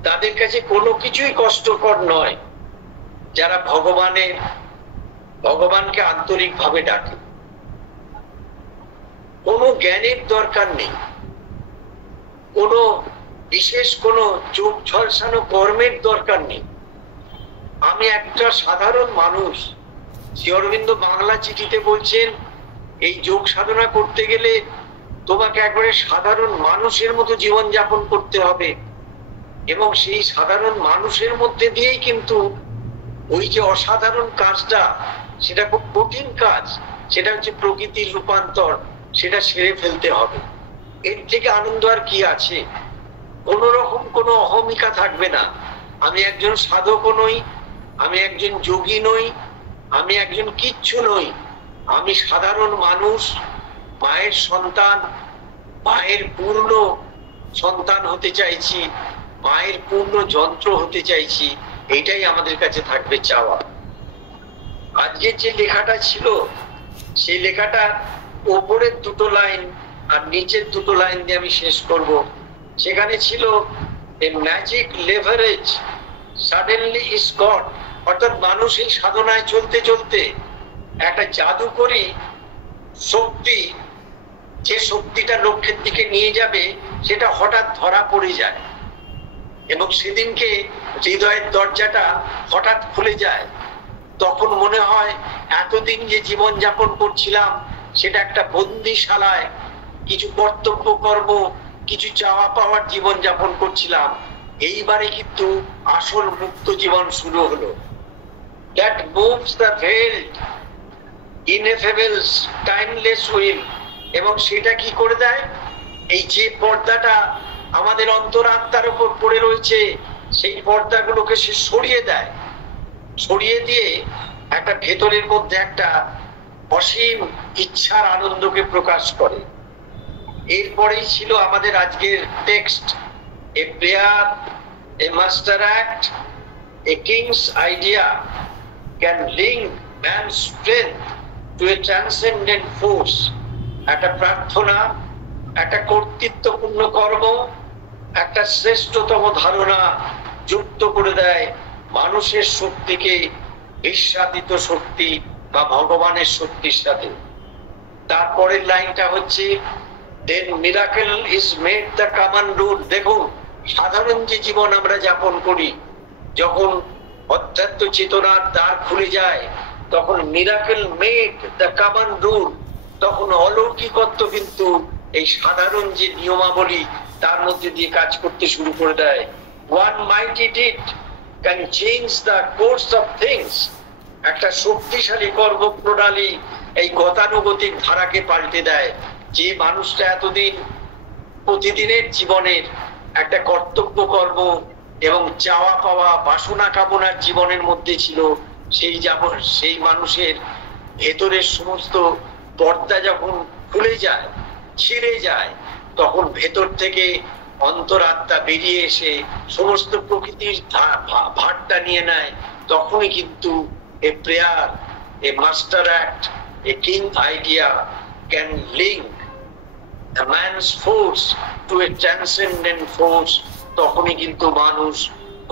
তাদের কাছে কোনো কিছুই কষ্টকর নয় যারা ভগবানকে আন্তরিকভাবে ডাকে। কোনো জ্ঞানের দরকার নেই, কোনো বিশেষ কোনো চোখ ঝলসানো কর্মের দরকার নেই। আমি একটা সাধারণ মানুষ। শ্রী অরবিন্দ বাংলা চিঠিতে বলছেন এই যোগ সাধনা করতে গেলে তোমাকে একবারে সাধারণ মানুষের মতো জীবন যাপন করতে হবে, এবং সেই সাধারণ মানুষের মধ্যে দিয়েই কিন্তু ওই যে অসাধারণ কাজটা, সেটা খুব কঠিন কাজ, সেটা হচ্ছে প্রকৃতির রূপান্তর, সেটা সেরে ফেলতে হবে। এর থেকে আনন্দ আর কি আছে? কোন রকম কোনো অহমিকা থাকবে না। আমি একজন সাধকও নই, আমি একজন যোগী নই, আমি একজন কিচ্ছু নই। আমি সাধারণ মানুষ, মায়ের সন্তান, মায়ের পূর্ণ সন্তান হতে চাইছি, মায়ের পূর্ণ যন্ত্র হতে চাইছি। এইটাই আমাদের কাছে থাকবে চাওয়া। আজকের যে লেখাটা ছিল, সেই লেখাটা ওপরের দুটো লাইন আর নিচের দুটো লাইন দিয়ে আমি শেষ করব। সেখানে ছিল a magic leverage suddenly is goat, অর্থাৎ মানুষ এই সাধনায় চলতে চলতে একটা জাদুকরী শক্তি, যে শক্তিটা লক্ষ্যের দিকে নিয়ে যাবে, সেটা হঠাৎ ধরা পড়ে যায় এবং সেদিনকে হৃদয়ের দরজাটা হঠাৎ খুলে যায়। তখন মনে হয় এতদিন যে জীবন যাপন করছিলাম সেটা একটা বন্দিশালায় কিছু কর্তব্য কর্ম, কিছু চাওয়া পাওয়ার জীবন যাপন করছিলাম। এইবারে কিন্তু আসল মুক্ত জীবন শুরু হলো। That moves the veiled, ineffable, timeless will, এবং সেটা কি করে দেয়? এই যে পর্দাটা আমাদের অন্তরাত্মার উপর পড়ে রয়েছে, সেই পর্দাগুলোকে সে সরিয়ে দেয়। সরিয়ে দিয়ে একটা ভেতরের মধ্যে একটা অসীম ইচ্ছার আনন্দকে প্রকাশ করে। এরপরেই ছিল আমাদের আজকের text, a prayer, a master act, a king's idea can link man's strength to a transcendent force. একটা প্রার্থনা, একটা কর্তৃত্বপূর্ণ কর্ম, একটা শ্রেষ্ঠতম ধারণা যুক্ত করে দেয় মানুষের শক্তিকে বিশ্বাতীত শক্তি বা ভগবানের শক্তির সাথে। তারপরের লাইনটা হচ্ছে then miracle is made the common rule. দেখুন, সাধারণ যে জীবন আমরা যাপন করি, যখন অধ্যাত্ম চেতনার দ্বার খুলে যায়, তখন miracle made the common rule, তখন অলৌকিকত্ব কিন্তু এই সাধারণ যে নিয়মাবলী তার মধ্যে দিয়ে কাজ করতে শুরু করে দেয়। one mighty deed can change the course of things. একটা শক্তিশালী কর্মপ্রণালী এই গতানুগতিক ধারাকে পাল্টে দেয়। যে মানুষটা এতদিন প্রতিদিনের জীবনের একটা কর্তব্য কর্ম এবং চাওয়া পাওয়া, বাসনা কামনার জীবনের মধ্যে ছিল, সেই মানুষের ভেতরের সমস্ত পর্দা যখন খুলে যায়, ছিঁড়ে যায়, তখন ভেতর থেকে অন্তরাত্মা বেরিয়ে এসে সমস্ত প্রকৃতির ভারটা নিয়ে নেয়। তখনই কিন্তু এ prayer, a master act a king idea can link a man's force to a transcendent force, তখনই কিন্তু মানুষ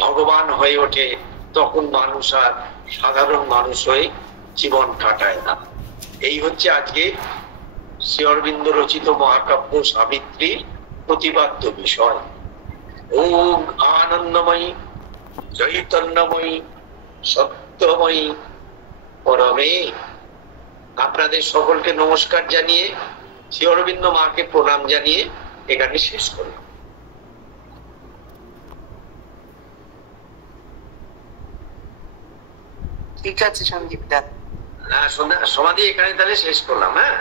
ভগবান হয়ে ওঠে। তখন মানুষ আর সাধারণ মানুষ হয়ে জীবন কাটায় না। এই হচ্ছে আজকে শ্রী অরবিন্দ রচিত মহাকাব্য সাবিত্রীর প্রতিপাদ্য বিষয়। ওম আনন্দময়ী চৈতন্যময়ী সত্যময়ী পরমে। আপনাদের সকলকে নমস্কার জানিয়ে, শ্রী অরবিন্দ মাকে প্রণাম জানিয়ে এখানে শেষ করলাম। ঠিক আছে স্বামীজি, বিদায়। সমাধি এখানে তাহলে শেষ করলাম। হ্যাঁ।